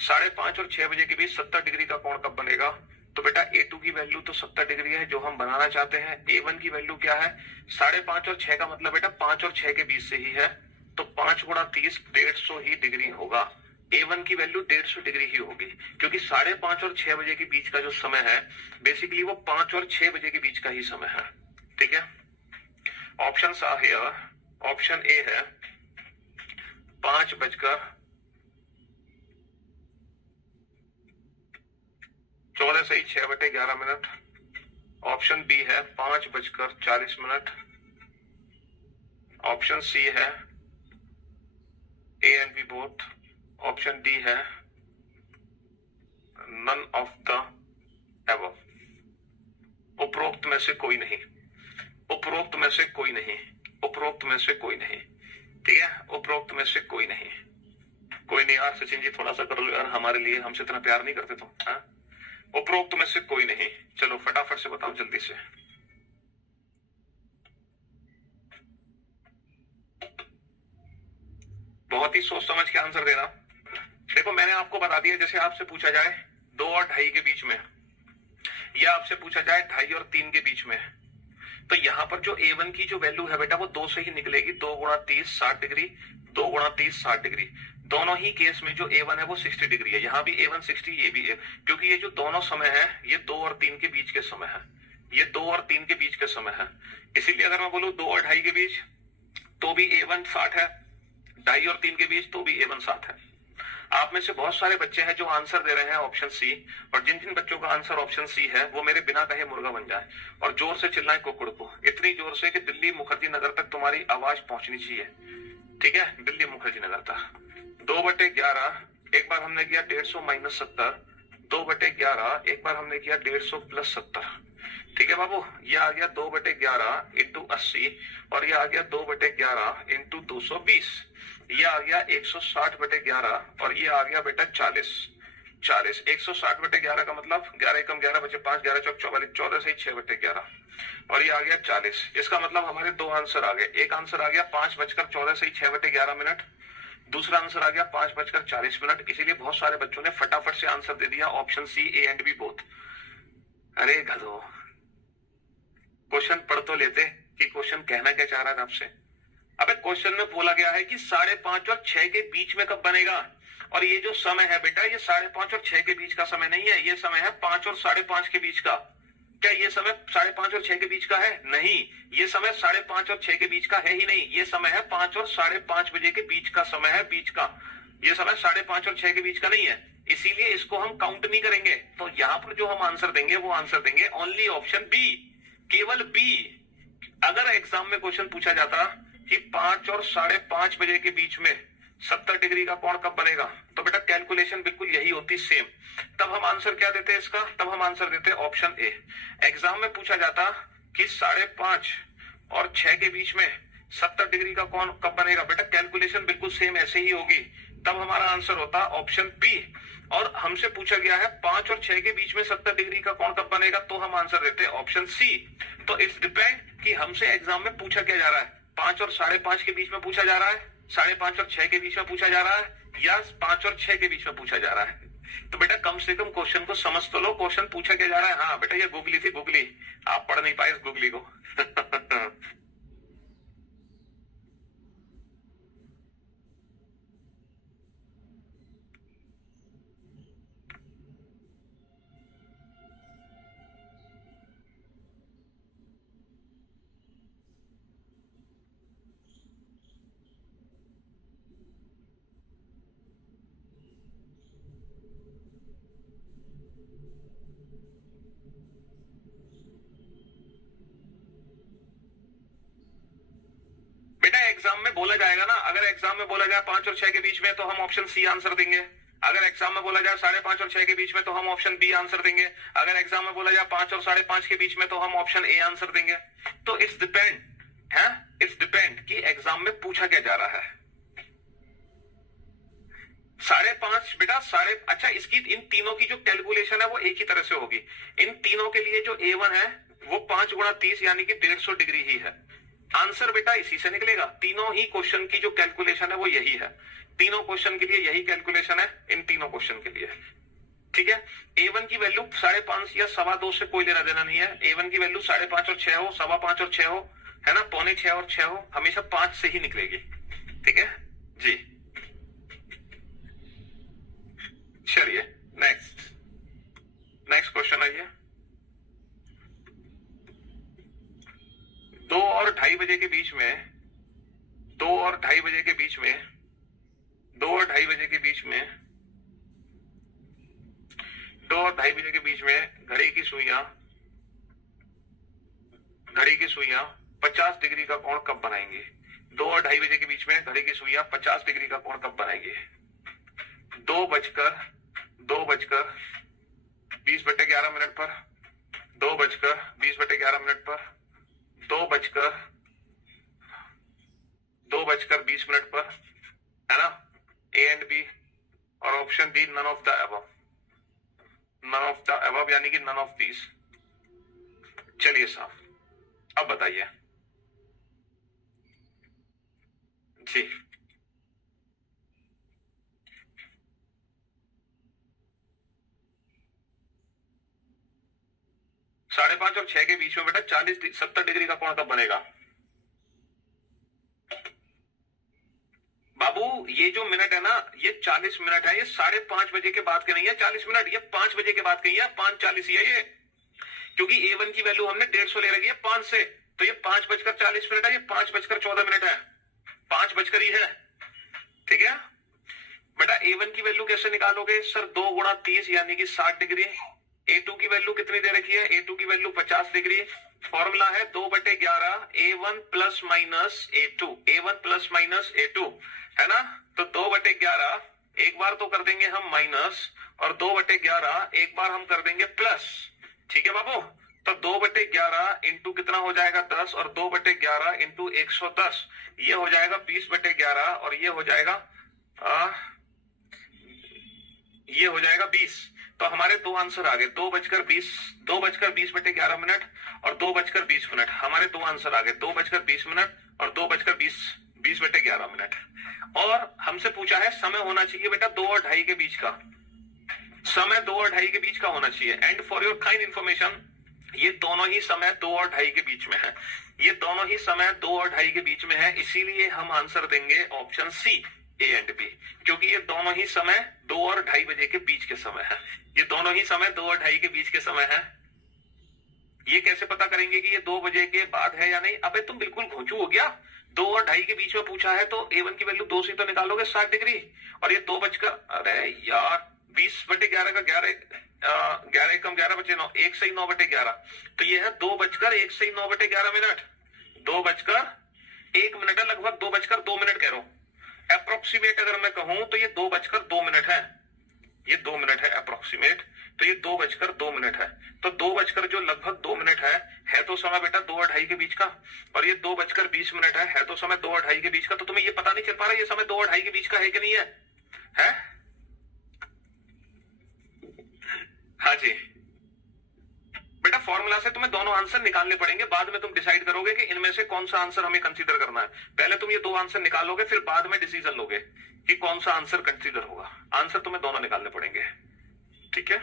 5:30 और 6 बजे के बीच 70 डिग्री का कोण कब बनेगा? तो बेटा A2 की वैल्यू तो 70 डिग्री है जो हम बनाना चाहते हैं, A1 की वैल्यू क्या है? 5:30 और 6 का मतलब बेटा 5 और 6 के बीच से ही है, तो 5 गुणा 30 150 ही डिग्री होगा। A1 की वैल्यू 150 डिग्री ही होगी, क्योंकि 5:30 और 6 बजे के बीच का जो समय है बेसिकली वो 5 और 6 बजे के बीच का ही समय है, ठीक है। Option are here, option A है 5 बजकर 14 सही 6/11, ऑप्शन बी है 5 बजकर 40 मिनट, ऑप्शन सी है A and B both, option D है नन ऑफ द एबव। उपरोक्त में से कोई नहीं, उपरोक्त में से कोई नहीं, उपरोक्त में से कोई नहीं, ठीक है, उपरोक्त में से कोई नहीं। कोई नहीं यार, सचिन जी थोड़ा सा कर लो यार हमारे लिए, हमसे इतना प्यार नहीं करते तो, हाँ? उपरोक्त में से कोई नहीं। चलो फटाफट से बताओ जल्दी से। बहुत ही सोच समझ के आंसर देना। देखो मैंने आपको बता दिया, जैसे आपसे पूछा जाए 2 और 2.5 के बीच में, या आपसे पूछा जाए 2.5 और 3 के बीच में, तो यहाँ पर जो A1 की जो वैल्यू है बेटा वो 2 से ही निकलेगी। 2 गुणा 30 60 डिग्री, 2 गुणा 30 60 डिग्री। दोनों ही केस में जो A1 है वो 60 डिग्री है, यहाँ भी A1 60, ये भी A, क्योंकि ये जो दोनों समय है ये 2 और 3 के बीच के समय है, ये 2 और 3 के बीच के समय है। इसीलिए अगर मैं बोलूं 2 और 2.5 के बीच तो भी A1 60 है, 2.5 और 3 के बीच तो भी A1 60 है। आप में से बहुत सारे बच्चे हैं जो आंसर दे रहे हैं ऑप्शन सी, और जिन जिन बच्चों का आंसर ऑप्शन सी है वो मेरे बिना कहे मुर्गा बन जाए और जोर से चिल्लाएं कुकुड़ को, इतनी जोर से कि दिल्ली मुखर्जी नगर तक तुम्हारी आवाज पहुंचनी चाहिए। ठीक है, दिल्ली मुखर्जी नगर तक। 2/11 एक बार हमने किया 150 माइनस 70, 2/11 एक बार हमने किया 150 प्लस 70। ठीक है बाबू, ये आ गया 2/11 इंटू 80, और ये आ गया 2/11 इंटू 220, ये आ गया 160/11, और ये आ गया बेटा 40। 160/11 का मतलब 11 एकम 11 बचे 5, 11 चौक 44, 14 से 6/11, और ये आ गया 40। इसका मतलब हमारे दो आंसर आ गए। एक आंसर आ गया 5:14 से 6/11 मिनट, दूसरा आंसर आ गया 5:40 मिनट। इसीलिए बहुत सारे बच्चों ने फटाफट से आंसर दे दिया option C, A and B both. अरे गधो, क्वेश्चन पढ़ तो लेते कि क्वेश्चन कहना क्या चाह रहा है आपसे। अबे क्वेश्चन में बोला गया है कि 5:30 और 6 के बीच में कब बनेगा, और ये जो समय है बेटा ये 5:30 और 6 के बीच का समय नहीं है, ये समय है 5 और 5:30 के बीच का। क्या ये समय 5:30 और 6 के बीच का है? नहीं, ये समय 5:30 और 6 के बीच का है ही नहीं, ये समय है 5 और 5:30 बजे के बीच का समय है, बीच का। ये समय 5:30 और 6 के बीच का नहीं है, इसीलिए इसको हम काउंट नहीं करेंगे। तो यहां पर जो हम आंसर देंगे वो आंसर देंगे ओनली ऑप्शन बी, केवल बी। अगर एग्जाम में क्वेश्चन पूछा जाता कि 5 और 5:30 बजे के बीच में 70 डिग्री का कोण कब बनेगा, तो बेटा कैलकुलेशन बिल्कुल यही होती, सेम। तब हम आंसर क्या देते इसका? तब हम आंसर देते ऑप्शन ए। एग्जाम में पूछा जाता कि 5:30 और 6 के बीच में 70 डिग्री का कोण कब बनेगा, बेटा कैलकुलेशन बिल्कुल सेम ऐसे ही होगी, तब हमारा आंसर होता ऑप्शन बी। और हमसे पूछा गया है 5 और 6 के बीच में 70 डिग्री का कोण कब बनेगा, तो हम आंसर देते ऑप्शन सी। तो इट्स डिपेंड कि हमसे एग्जाम में पूछा क्या जा रहा है। 5 और 5:30 के बीच में पूछा जा रहा है, 5:30 और 6 के बीच में पूछा जा रहा है, या 5 और 6 के बीच में पूछा जा रहा है। तो बेटा कम से कम क्वेश्चन को समझ तो लो, क्वेश्चन पूछा क्या जा रहा है। हाँ बेटा ये गूगली थी, गूगली, आप पढ़ नहीं पाए इस गूगली को। बेटा एग्जाम में बोला जाएगा ना, अगर एग्जाम में बोला जाए 5 और 6 के बीच में तो हम ऑप्शन सी आंसर देंगे। अगर एग्जाम में बोला जाए 5:30 और 6 के बीच में तो हम ऑप्शन बी आंसर देंगे। अगर एग्जाम में बोला जाए 5 और 5:30 के बीच में तो हम ऑप्शन ए आंसर देंगे। तो इट्स डिपेंड है, इट्स डिपेंड कि एग्जाम में पूछा क्या जा रहा है। 5:30 बेटा अच्छा, इसकी इन तीनों की जो कैलकुलेशन है वो एक ही तरह से होगी। इन तीनों के लिए जो A1 है वो 5 गुणा 30 यानी कि 150 डिग्री ही है। आंसर बेटा इसी से निकलेगा। तीनों ही क्वेश्चन की जो कैलकुलेशन है वो यही है, तीनों क्वेश्चन के लिए यही कैलकुलेशन है, इन तीनों क्वेश्चन के लिए। ठीक है, A1 की वैल्यू 5.5 या 2.25 से कोई लेना देना नहीं है। A1 की वैल्यू 5.5 और 6 हो, 5.25 और 6 हो, है ना, 6.25 और 6 हो, हमेशा 5 से ही निकलेगी। ठीक है जी, चलिए नेक्स्ट क्वेश्चन आइए। 2 और 2:30 बजे के बीच में 2 और 2:30 बजे के बीच में 2 और 2:30 बजे के बीच में 2 और 2:30 बजे के बीच में घड़ी की सुइयां 50 डिग्री का कोण कब बनाएंगी। 2 और 2:30 बजे के बीच में घड़ी की सुइयां 50 डिग्री का कोण कब बनाएंगी। 2:20 मिनट पर, 2:20 मिनट पर, 2:20 मिनट पर, है ना, ए एंड बी। और option D none of the above, यानी कि नन ऑफ दीज। चलिए साहब, अब बताइए जी। 5.5 और 6 के बीच में बेटा 70 डिग्री का कोण कब बनेगा? बाबू ये जो मिनट है ना, ये 40 मिनट है, ये 5:30 बजे के बाद के नहीं है 40 मिनट, ये 5 बजे के बाद के ही है, 5:40 ही है ये, क्योंकि A1 की वैल्यू हमने 150 ले रखी है 5 से, तो ये 5:40 है, ये 5:14 है, 5 बजकर ही है। ठीक है बेटा, A1 की वैल्यू कैसे निकालोगे सर? 2 गुणा 30 यानी कि 60 डिग्री। A2 की वैल्यू कितनी दे रखी है? A2 की वैल्यू 50 डिग्री। फॉर्मूला है 2/11 A1 plus minus A2, A1 plus minus A2 है ना। तो 2/11 एक बार तो कर देंगे हम माइनस, और 2/11 एक बार हम कर देंगे प्लस। ठीक है बाबू, तो 2/11 इंटू कितना हो जाएगा 10, और 2/11 इंटू 110 ये हो जाएगा 20/11, और ये हो जाएगा 20। तो हमारे दो आंसर आ गए, 2:20 मिनट और 2:20 हमारे दो आंसर आ गए, 2:20 और 2:20 मिनट। और हमसे पूछा है समय होना चाहिए बेटा 2 और 2:30 के बीच का, समय 2 और 2:30 के बीच का होना चाहिए। And for your kind information, ये दोनों ही समय 2 और 2:30 के बीच में है, ये दोनों ही समय 2 और 2:30 के बीच में है, इसीलिए हम आंसर देंगे option C A and B, क्योंकि ये दोनों ही समय 2 और 2:30 बजे के बीच के समय है, ये दोनों ही समय 2 और 2:30 के बीच के समय है। ये कैसे पता करेंगे कि ये 2 बजे के बाद है या नहीं? अबे तुम बिल्कुल घोंचू हो गया, 2 और 2:30 के बीच में पूछा है, तो A1 की वैल्यू 2 से तो निकालोगे 60 डिग्री, और ये 2 बजकर, अरे यार 20/11 का 11 कम 11 बचे 9, 1 से ही 9/11, तो ये है 2 बजकर 1 से ही 9/11 मिनट, 2 बजकर 1 मिनट है, लगभग 2 बजकर 2 मिनट कह रहा हूं। अप्रोक्सीमेट अगर मैं कहूं तो ये 2 बजकर 2 मिनट है, ये 2 मिनट है अप्रोक्सीमेट, तो ये 2 बजकर 2 मिनट है। तो 2 बजकर जो लगभग 2 मिनट है तो समय बेटा 2 और 2:30 के बीच का, और ये 2 बजकर 20 मिनट है तो समय 2 और 2:30 के बीच का। तो तुम्हें ये पता नहीं चल पा रहा ये समय 2 और 2:30 के बीच का है कि नहीं है? हाँ जी बेटा, फॉर्मूला से तुम्हें दोनों आंसर निकालने पड़ेंगे, बाद में तुम डिसाइड करोगे कि इनमें से कौन सा आंसर हमें कंसीडर करना है। पहले तुम ये 2 आंसर निकालोगे, फिर बाद में डिसीजन लोगे कि कौन सा आंसर कंसीडर होगा। आंसर तुम्हें दोनों निकालने पड़ेंगे, ठीक है।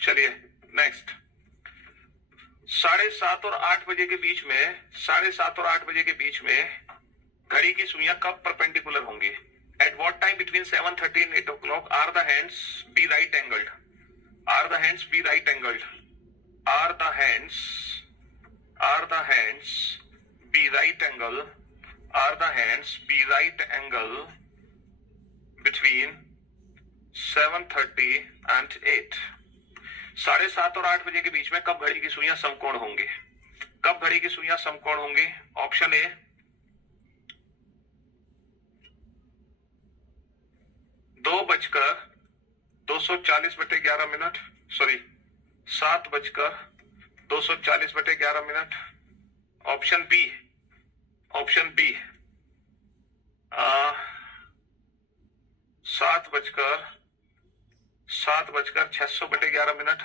चलिए नेक्स्ट, 7:30 और 8 बजे के बीच में, 7:30 और 8 बजे के बीच में घड़ी की सुइयां कब परपेंडिकुलर होंगी? At what time between 7:30 and 8 o'clock are the hands be right angled? Are the hands be right angled? Are the hands be right angle? Are the hands be right angle between 7:30 and 8? 7:30 और 8 बजे के बीच में कब घड़ी की सुइयां समकोण होंगी? कब घड़ी की सुइयां समकोण होंगी? Option A 2:240/11 sorry 7:240/11। Option B 7:600/11,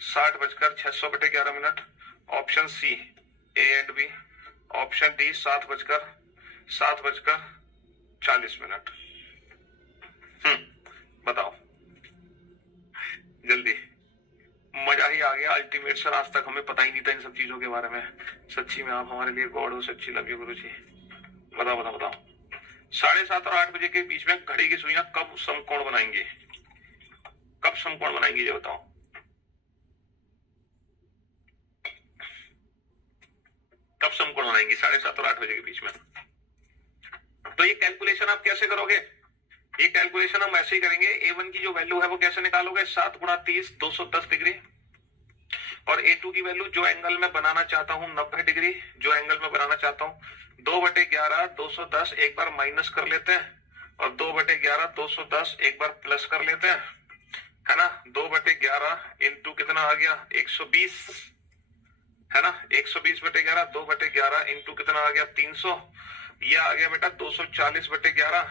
7:600/11। Option C A and B. Option D 7:40। बताओ जल्दी, मजा ही आ गया अल्टीमेट सर, आज तक हमें पता ही नहीं था इन सब चीजों के बारे में। सच्ची में आप हमारे लिए गॉड हो, सच्ची लव यू गुरु जी। बताओ 7:30 और 8 बजे के बीच में घड़ी की सुइयां कब समकोण बनाएंगी? कब समकोण बनाएंगी ये बताओ। कब समकोण बनाएंगी 7:30 और 8 बजे के बीच में? तो ये कैलकुलेशन आप कैसे करोगे? ये कैलकुलेशन हम ऐसे ही करेंगे, A1 की जो वैल्यू है वो कैसे निकालोगे? 7 गुणा 30 210 डिग्री, और A2 की वैल्यू जो एंगल में बनाना चाहता हूं 90 डिग्री, जो एंगल में बनाना चाहता हूं 2/11 210 एक बार माइनस कर लेते हैं, और 2/11 210 एक बार प्लस कर लेते हैं, है ना। 2/11 इंटू कितना आ गया 120, है ना। 120/11, 2/11 इंटू कितना आ गया 300, ये आ गया बेटा 240/11,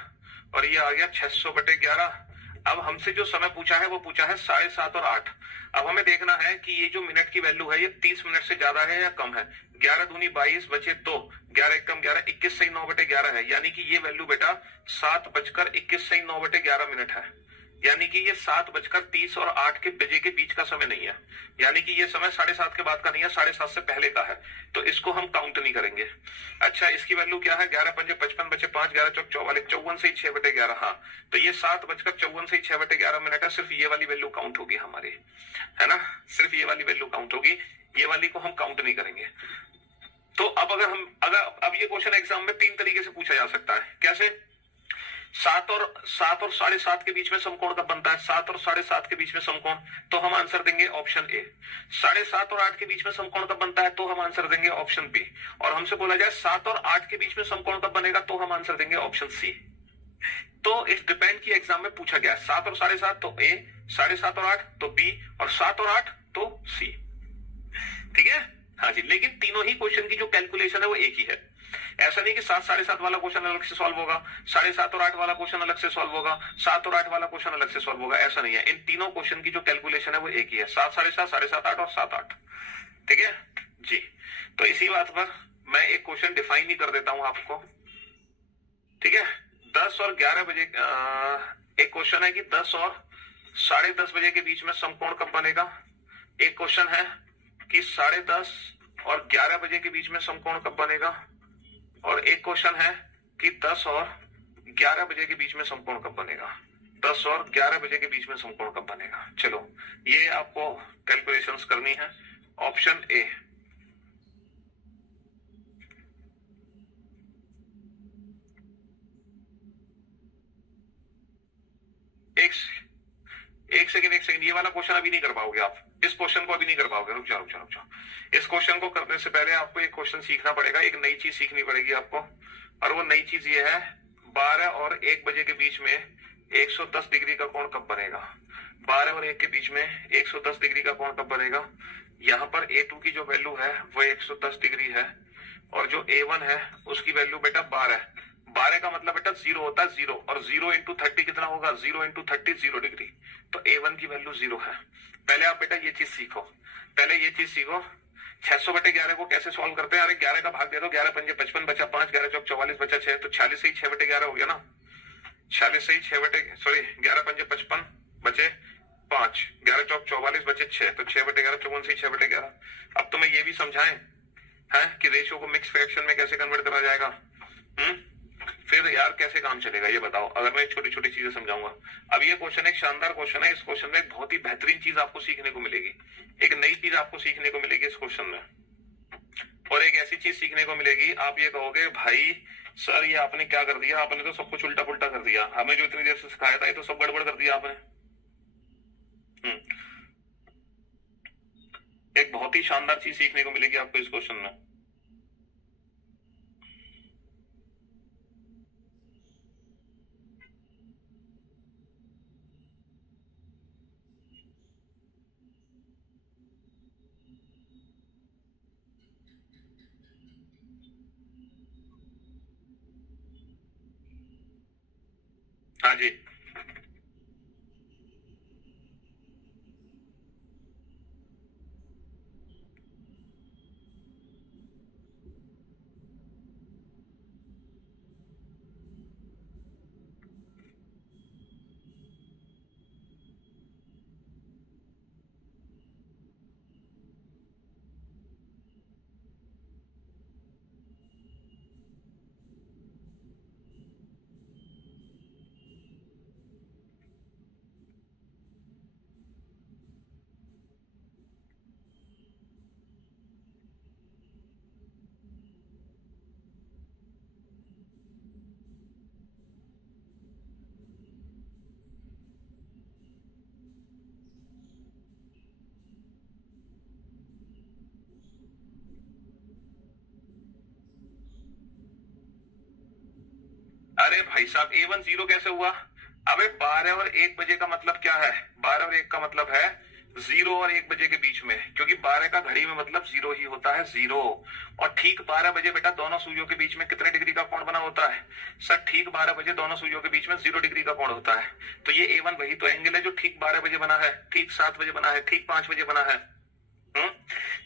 और ये आ गया 600/11। अब हमसे जो समय पूछा है वो पूछा है 7:30 और 8। अब हमें देखना है कि ये जो मिनट की वैल्यू है ये 30 मिनट से ज्यादा है या कम है। 11 दूनी 22 बचे 2, 11 कम 11, 21 से ही 9/11 है, यानी कि ये वैल्यू बेटा 7:21 से ही 9/11 मिनट है। यानी कि ये 7:30 और 8 के बीच का समय नहीं है, यानी कि ये समय 7:30 के बाद का नहीं है, 7:30 से पहले का है, तो इसको हम काउंट नहीं करेंगे। अच्छा, इसकी वैल्यू क्या है? 11 पंजे 55 बचे 5, 11 चौक 44, 54 से 6/11। हाँ, तो ये 7:54 से 6/11 है। सिर्फ ये वाली वैल्यू काउंट होगी हमारी, है ना, सिर्फ ये वाली वैल्यू काउंट होगी, ये वाली को हम काउंट नहीं करेंगे। तो अब अब ये क्वेश्चन एग्जाम में 3 तरीके से पूछा जा सकता है। कैसे? 7 और 7:30 के बीच में समकोण कब बनता है? 7 और 7:30 के बीच में समकोण, तो हम आंसर देंगे ऑप्शन ए। 7:30 और 8 के बीच में समकोण कब बनता है? तो हम आंसर देंगे ऑप्शन बी। और हमसे बोला जाए 7 और 8 के बीच में समकोण कब बनेगा? तो हम आंसर देंगे ऑप्शन सी। तो इस डिपेंड की एग्जाम में पूछा गया 7 और 7:30 तो ए, 7:30 और 8 तो बी, और 7 और 8 तो सी। ठीक है, हाँ जी। लेकिन तीनों ही क्वेश्चन की जो कैलकुलेशन है वो एक ही है। ऐसा नहीं कि 7 7:30 वाला क्वेश्चन अलग से सॉल्व होगा, 7:30 और 8 वाला क्वेश्चन अलग से सॉल्व होगा, 7 और 8 वाला क्वेश्चन अलग से सॉल्व होगा, ऐसा नहीं है। इन तीनों क्वेश्चन की जो कैलकुलेशन है वो एक ही है, 7 7:30, 7:30 8 और 7 8। ठीक है जी। तो इसी बात पर मैं एक क्वेश्चन डिफाइन ही कर देता हूं आपको। ठीक है, 10 और 11 बजे एक क्वेश्चन है कि 10 और 10:30 बजे के बीच में समकोण कब बनेगा। एक क्वेश्चन है कि 10:30 और 11 बजे के बीच में समकोण कब बनेगा, और एक क्वेश्चन है कि 10 और 11 बजे के बीच में समकोण कब बनेगा। 10 और 11 बजे के बीच में समकोण कब बनेगा। चलो, ये आपको कैलकुलेशंस करनी है। ऑप्शन ए, एक सेकंड, ये वाला क्वेश्चन अभी नहीं कर पाओगे आप। इस क्वेश्चन को अभी नहीं कर पाओगे, रुक जाओ। इस क्वेश्चन को करने से पहले आपको एक क्वेश्चन सीखना पड़ेगा, एक नई चीज सीखनी पड़ेगी आपको। और वो नई चीज ये है, 12 और 1 बजे के बीच में 110 डिग्री का कोण कब बनेगा। 12 और 1 के बीच में 110 डिग्री का कोण कब बनेगा। यहाँ पर A2 की जो वैल्यू है वो 110 डिग्री है, और जो A1 है उसकी वैल्यू बेटा 12। 12 का मतलब बेटा 0 होता है 0, और 0 इंटू 30 कितना होगा? 0 इंटू 30 0 डिग्री। तो A1 की वैल्यू 0 है। पहले आप बेटा ये चीज सीखो, 600/11 को कैसे सॉल्व करते हैं। अरे 11 का भाग दे दो, 11 पंजे 55 बचा 5, 11 चौक 44 बचा 6, तो 46 से ही 6/11 हो गया ना। 46 से ही 11 पंजे 55 बचे 5, 11 चौक 44 बचे 6, तो 6/11 54 से 6/11। अब तुम्हें ये भी समझाएं है कि रेशियो को मिक्स फ्रैक्शन में कैसे कन्वर्ट करा जाएगा। फिर यार कैसे काम चलेगा ये बताओ, अगर मैं छोटी छोटी चीजें समझाऊंगा। अब ये क्वेश्चन एक शानदार क्वेश्चन है। इस क्वेश्चन में एक बहुत ही बेहतरीन चीज आपको सीखने को मिलेगी, एक नई चीज आपको सीखने को मिलेगी इस क्वेश्चन में, और एक ऐसी चीज सीखने को मिलेगी आप ये कहोगे भाई सर ये आपने क्या कर दिया, आपने तो सब कुछ उल्टा पुल्टा कर दिया, हमें जो इतनी देर से सिखाया था ये तो सब गड़बड़ कर दिया आपने। एक बहुत ही शानदार चीज सीखने को मिलेगी आपको इस क्वेश्चन में। हाँ जी, अरे भाई साहब A1 0 कैसे हुआ। अबे 12 और 1 बजे का मतलब क्या है, 12 और 1 का मतलब है 0 और 1 बजे के बीच में, क्योंकि 12 का घड़ी में मतलब 0 ही होता है 0। और ठीक 12 बजे बेटा दोनों सुइयों के बीच में कितने डिग्री का कोण बना होता है सर। ठीक 12 बजे दोनों सुइयों के बीच में 0 डिग्री का कोण होता है। तो ये A1 वही तो एंगल है जो ठीक 12 बजे बना है, ठीक 7 बजे बना है, ठीक 5 बजे बना है।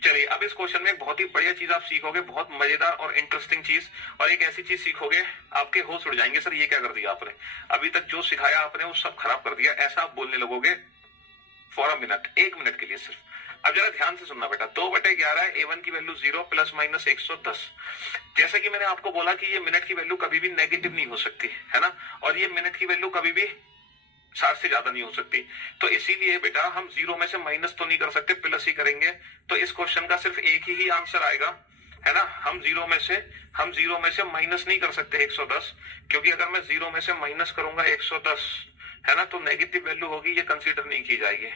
चलिए अब इस क्वेश्चन में बहुत ही बढ़िया चीज आप सीखोगे, बहुत मजेदार और इंटरेस्टिंग चीज, और एक ऐसी चीज सीखोगे आपके होश उड़ जाएंगे, सर ये क्या कर दिया आपने, अभी तक जो सिखाया आपने वो सब खराब कर दिया, ऐसा आप बोलने लगोगे फॉर अ मिनट, 1 मिनट के लिए सिर्फ। अब जरा ध्यान से सुनना बेटा, 2/11 A1 की वैल्यू 0 प्लस माइनस 110। जैसा कि मैंने आपको बोला कि ये मिनट की वैल्यू कभी भी नेगेटिव नहीं हो सकती है ना, और ये मिनट की वैल्यू कभी भी 60 से ज्यादा नहीं हो सकती, तो इसीलिए बेटा हम 0 में से माइनस तो नहीं कर सकते, प्लस ही करेंगे। तो इस क्वेश्चन का सिर्फ एक ही आंसर आएगा, है ना, हम 0 में से माइनस नहीं कर सकते 110, क्योंकि अगर मैं 0 में से माइनस करूंगा 110, है ना, तो नेगेटिव वैल्यू होगी, ये कंसीडर नहीं की जाएगी।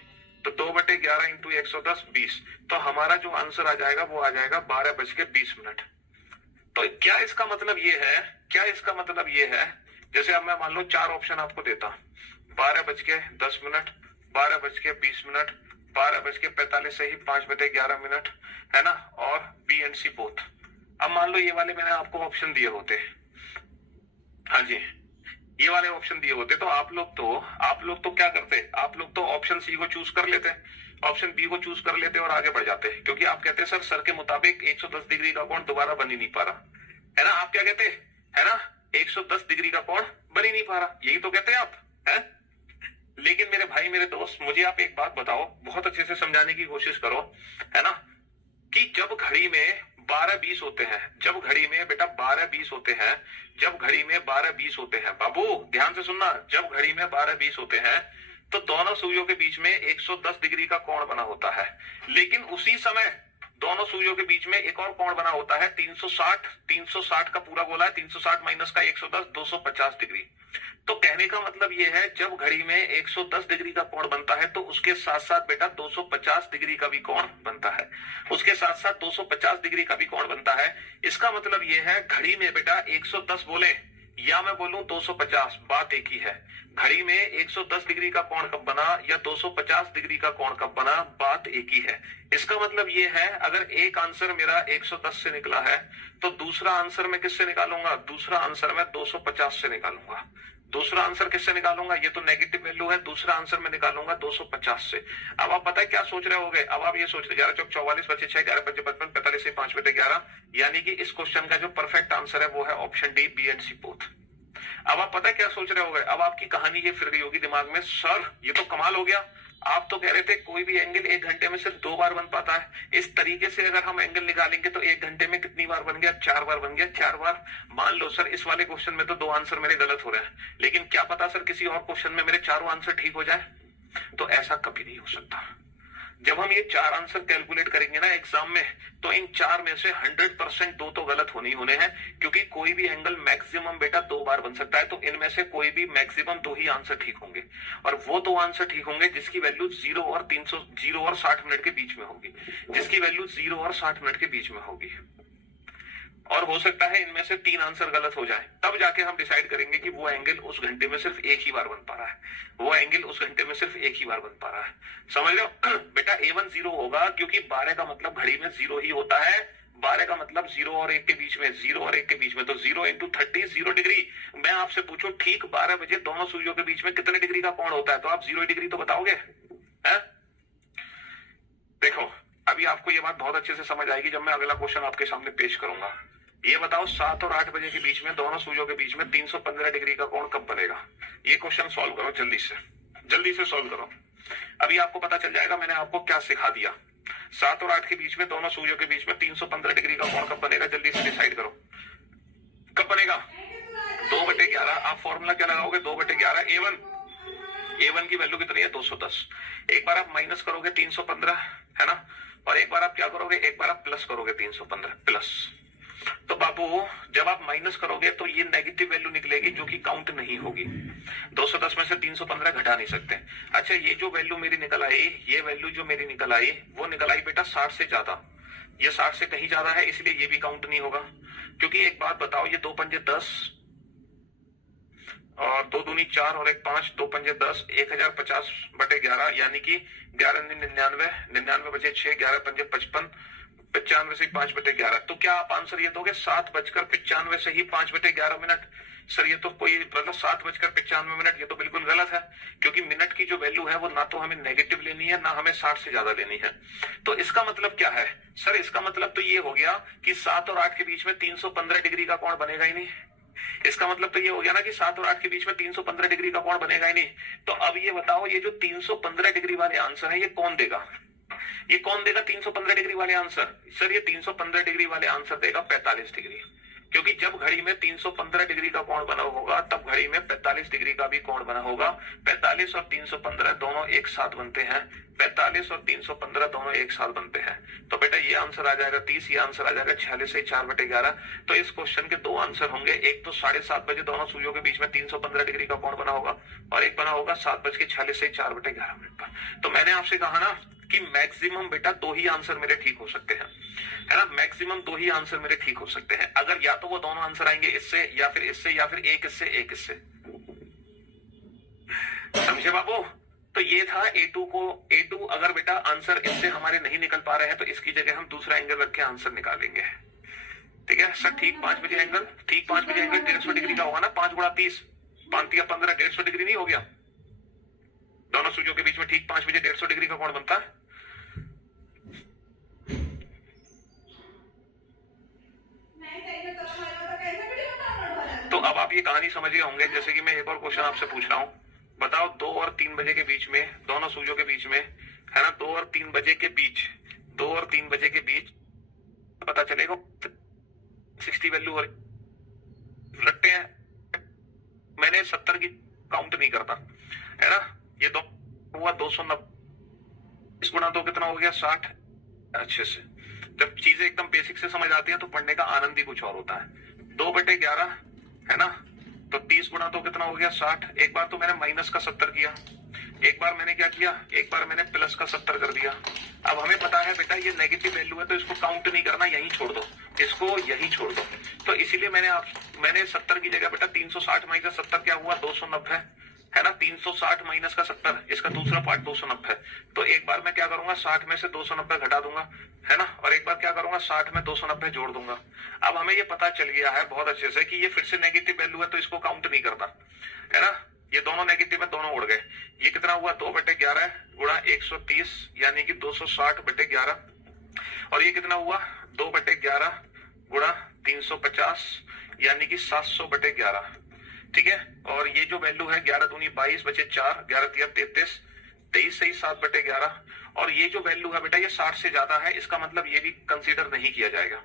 तो 2/11 इंटू 110 20, तो हमारा जो आंसर आ जाएगा वो आ जाएगा 12:20। तो क्या इसका मतलब ये है, जैसे अब मैं मान लो 4 ऑप्शन आपको देता, 12:10, 12:20, 12:45 से ही 5/11, है ना, और बी एंड सी बोथ। अब मान लो ये वाले मैंने आपको ऑप्शन दिए होते, हाँ जी, ये वाले ऑप्शन दिए होते, तो आप लोग तो क्या करते, आप लोग तो ऑप्शन सी को चूज कर लेते, ऑप्शन बी को चूज कर लेते और आगे बढ़ जाते, क्योंकि आप कहते सर के मुताबिक 110 डिग्री का कोण दोबारा बन ही नहीं पा रहा, है ना, आप क्या कहते, है ना, 110 डिग्री का कोण बन ही नहीं पा रहा, यही तो कहते हैं आप, है। लेकिन मेरे भाई मेरे दोस्त, मुझे आप एक बात बताओ, बहुत अच्छे से समझाने की कोशिश करो, है ना, कि जब घड़ी में 12:20 होते हैं, जब घड़ी में बेटा 12:20 होते हैं, जब घड़ी में 12:20 होते हैं, बाबू ध्यान से सुनना, जब घड़ी में 12:20 होते हैं तो दोनों सुइयों के बीच में 110 डिग्री का कोण बना होता है, लेकिन उसी समय दोनों सुइयों के बीच में एक और कोण बना होता है 360 का पूरा गोला है, 360 माइनस का 110, 250 डिग्री। तो कहने का मतलब यह है, जब घड़ी में 110 डिग्री का कोण बनता है तो उसके साथ साथ बेटा 250 डिग्री का भी कोण बनता है, उसके साथ साथ 250 डिग्री का भी कोण बनता है। इसका मतलब यह है, घड़ी में बेटा 110 बोले या मैं बोलूं 250, बात एक ही है। घड़ी में 110 डिग्री का कोण कब बना या 250 डिग्री का कोण कब बना, बात एक ही है। इसका मतलब ये है, अगर एक आंसर मेरा 110 से निकला है तो दूसरा आंसर मैं किससे निकालूंगा, दूसरा आंसर मैं 250 से निकालूंगा। दूसरा आंसर किससे निकालूंगा, ये तो नेगेटिव वैल्यू है, दूसरा आंसर मैं निकालूंगा 250 से। अब आप पता है क्या सोच रहे होगे, अब आप ये सोच रहे 11 चौक 44 25 6 11 5 55 45 से 5/11, यानी कि इस क्वेश्चन का जो परफेक्ट आंसर है वो है option D, B and C both. अब आप पता है क्या सोच रहे होगे, अब आपकी कहानी ये फिर गई होगी दिमाग में, सर ये तो कमाल हो गया, आप तो कह रहे थे कोई भी एंगल 1 घंटे में सिर्फ 2 बार बन पाता है, इस तरीके से अगर हम एंगल निकालेंगे तो 1 घंटे में कितनी बार बन गया, 4 बार बन गया, 4 बार। मान लो सर इस वाले क्वेश्चन में तो 2 आंसर मेरे गलत हो रहे हैं, लेकिन क्या पता सर किसी और क्वेश्चन में मेरे 4 आंसर ठीक हो जाए। तो ऐसा कभी नहीं हो सकता। जब हम ये 4 आंसर कैलकुलेट करेंगे ना एग्जाम में, तो इन 4 में से 100% 2 तो गलत होने हैं, क्योंकि कोई भी एंगल मैक्सिमम बेटा 2 बार बन सकता है, तो इनमें से कोई भी मैक्सिमम 2 ही आंसर ठीक होंगे, और वो 2 आंसर ठीक होंगे जिसकी वैल्यू 0 और 60 मिनट के बीच में होगी, जिसकी वैल्यू 0 और 60 मिनट के बीच में होगी। और हो सकता है इनमें से 3 आंसर गलत हो जाए, तब जाके हम डिसाइड करेंगे कि वो एंगल उस घंटे में सिर्फ एक ही बार बन पा रहा है, वो एंगल उस घंटे में सिर्फ एक ही बार बन पा रहा है। समझ लो बेटा, A1 0 होगा, क्योंकि 12 का मतलब घड़ी में 0 ही होता है, 12 का मतलब 0 और 1 के बीच में, 0 और 1 के बीच में, तो 0 इंटू 30 0 डिग्री। मैं आपसे पूछूं ठीक 12 बजे दोनों सुइयों के बीच में कितने डिग्री का कोण होता है, तो आप 0 डिग्री तो बताओगे, है? देखो अभी आपको ये बात बहुत अच्छे से समझ आएगी जब मैं अगला क्वेश्चन आपके सामने पेश करूंगा। ये बताओ 7 और 8 बजे के बीच में दोनों सुइयों के बीच में 315 डिग्री का कोण कब बनेगा। ये क्वेश्चन सॉल्व करो, जल्दी से सॉल्व करो। अभी आपको पता चल जाएगा मैंने आपको क्या सिखा दिया। 7 और 8 के बीच में दोनों सुइयों के बीच में 315 डिग्री का कोण कब बनेगा, जल्दी से डिसाइड करो कब बनेगा। 2/11। आप फॉर्मूला क्या लगाओगे, 2/11 A1 की वैल्यू कितनी है 210। एक बार आप माइनस करोगे 315, है ना, और एक बार आप क्या करोगे, एक बार आप प्लस करोगे 315 प्लस। तो बाबू जब आप माइनस करोगे तो ये नेगेटिव वैल्यू निकलेगी जो कि काउंट नहीं होगी। 210 में से 315 घटा नहीं सकते। अच्छा ये जो वैल्यू मेरी निकल आई, ये वैल्यू जो मेरी निकल आई वो निकल आई बेटा 60 से ज्यादा, ये 60 से कहीं ज्यादा है, इसलिए ये भी काउंट नहीं होगा। क्योंकि एक बात बताओ, ये 2 पंजे 10 और 2 दूनी 4 और 1 5, 2 पंजे 10, 1050/11, यानी कि 11 99 99 बचे 6, 11 पंजे 55, 95 से 5/11। तो क्या आप आंसर ये दोगे 7:95 से ही 5/11? सर ये तो कोई मतलब 7:95, ये तो बिल्कुल गलत है, क्योंकि मिनट की जो वैल्यू है वो ना तो हमें नेगेटिव लेनी है, ना हमें 60 से ज्यादा लेनी है। तो इसका मतलब क्या है सर? इसका मतलब तो ये हो गया कि 7 और 8 के बीच में 315 डिग्री का कोण बनेगा ही नहीं। इसका मतलब तो ये हो गया ना कि 7 और 8 के बीच में 315 डिग्री का कोण बनेगा ही नहीं। तो अब ये बताओ, ये जो 315 डिग्री वाले आंसर है ये कौन देगा? ये कौन देगा 315 डिग्री वाले आंसर? सर ये 315 डिग्री वाले आंसर देगा 45 डिग्री, क्योंकि जब घड़ी में 315 डिग्री का कोण बना होगा तब घड़ी में 45 डिग्री का भी कोण बना होगा। 45 और 315 दोनों एक साथ बनते हैं, 45 और 315 दोनों एक साथ बनते हैं। तो बेटा ये आंसर आ जाएगा 30, ये आंसर आ जाएगा 46 से 4/11। तो इस क्वेश्चन के दो आंसर होंगे, एक तो 7:30 बजे दोनों सुइयों के बीच में 315 डिग्री का कोण बना होगा, और एक बना होगा 7:46 से 4/11 पर। तो मैंने आपसे कहा ना कि मैक्सिमम बेटा 2 ही आंसर मेरे ठीक हो सकते हैं, है ना? मैक्सिमम 2 ही आंसर मेरे ठीक हो सकते हैं। अगर या तो वो दोनों आंसर आएंगे इससे, या फिर इससे, या फिर एक इससे एक इससे। समझे बाबू? तो ये था A2 अगर बेटा आंसर इससे हमारे नहीं निकल पा रहे हैं तो इसकी जगह हम दूसरा एंगल रख के आंसर निकालेंगे। ठीक है सर? ठीक 5 बजे एंगल, ठीक 5 बजे एंगल 150 डिग्री का होगा ना? 5 गुणा 30, 5 या 15, 150 डिग्री नहीं हो गया? दोनों सूर्यों के बीच में ठीक 5 बजे 150 डिग्री का कोण बनता है। तो अब आप ये कहानी समझ गए होंगे। जैसे कि मैं एक और क्वेश्चन आपसे पूछ रहा हूं, बताओ 2 और 3 बजे के बीच में, दोनों सूर्यों के बीच में, है ना, 2 और 3 बजे के बीच, 2 और 3 बजे के बीच पता चलेगा 60 वैल्यू और रखते हैं। मैंने 70 की काउंट नहीं करता, है ना? ये तो हुआ 290 गुणा 2 कितना हो गया? 60। अच्छे से जब चीजें एकदम बेसिक से समझ आती हैं तो पढ़ने का आनंद ही कुछ और होता है। 2/11, है ना? तो 30 गुणा 2 कितना हो गया? 60। एक बार तो मैंने माइनस का 70 किया, एक बार मैंने क्या किया? एक बार मैंने प्लस का 70 कर दिया। अब हमें पता है बेटा ये नेगेटिव वैल्यू है तो इसको काउंट नहीं करना, यहीं छोड़ दो, इसको यहीं छोड़ दो। तो इसीलिए मैंने 70 की जगह बेटा 360 माइनस 70 क्या हुआ? 290, है ना? 360 माइनस का 70, इसका दूसरा पार्ट 290। तो एक बार मैं क्या करूंगा? 60 में से 290 घटा दूंगा, है ना? और एक बार क्या करूंगा? 60 में 290 जोड़ दूंगा। अब हमें ये पता चल गया है बहुत अच्छे से कि ये फिर से नेगेटिव वैल्यू है तो इसको काउंट नहीं करता, है ना? ये दोनों नेगेटिव है, दोनों उड़ गए। ये कितना हुआ? 2/11 गुणा 130 यानी कि 260/11, और ये कितना हुआ? 2/11 गुणा 350 यानी कि 700/11। ठीक है? और ये जो वैल्यू है 11 दूनी 22 बचे 4, 11 तिया 33, 23 से ही 7/11। और ये जो वैल्यू है बेटा ये 60 से ज्यादा है, इसका मतलब ये भी कंसीडर नहीं किया जाएगा।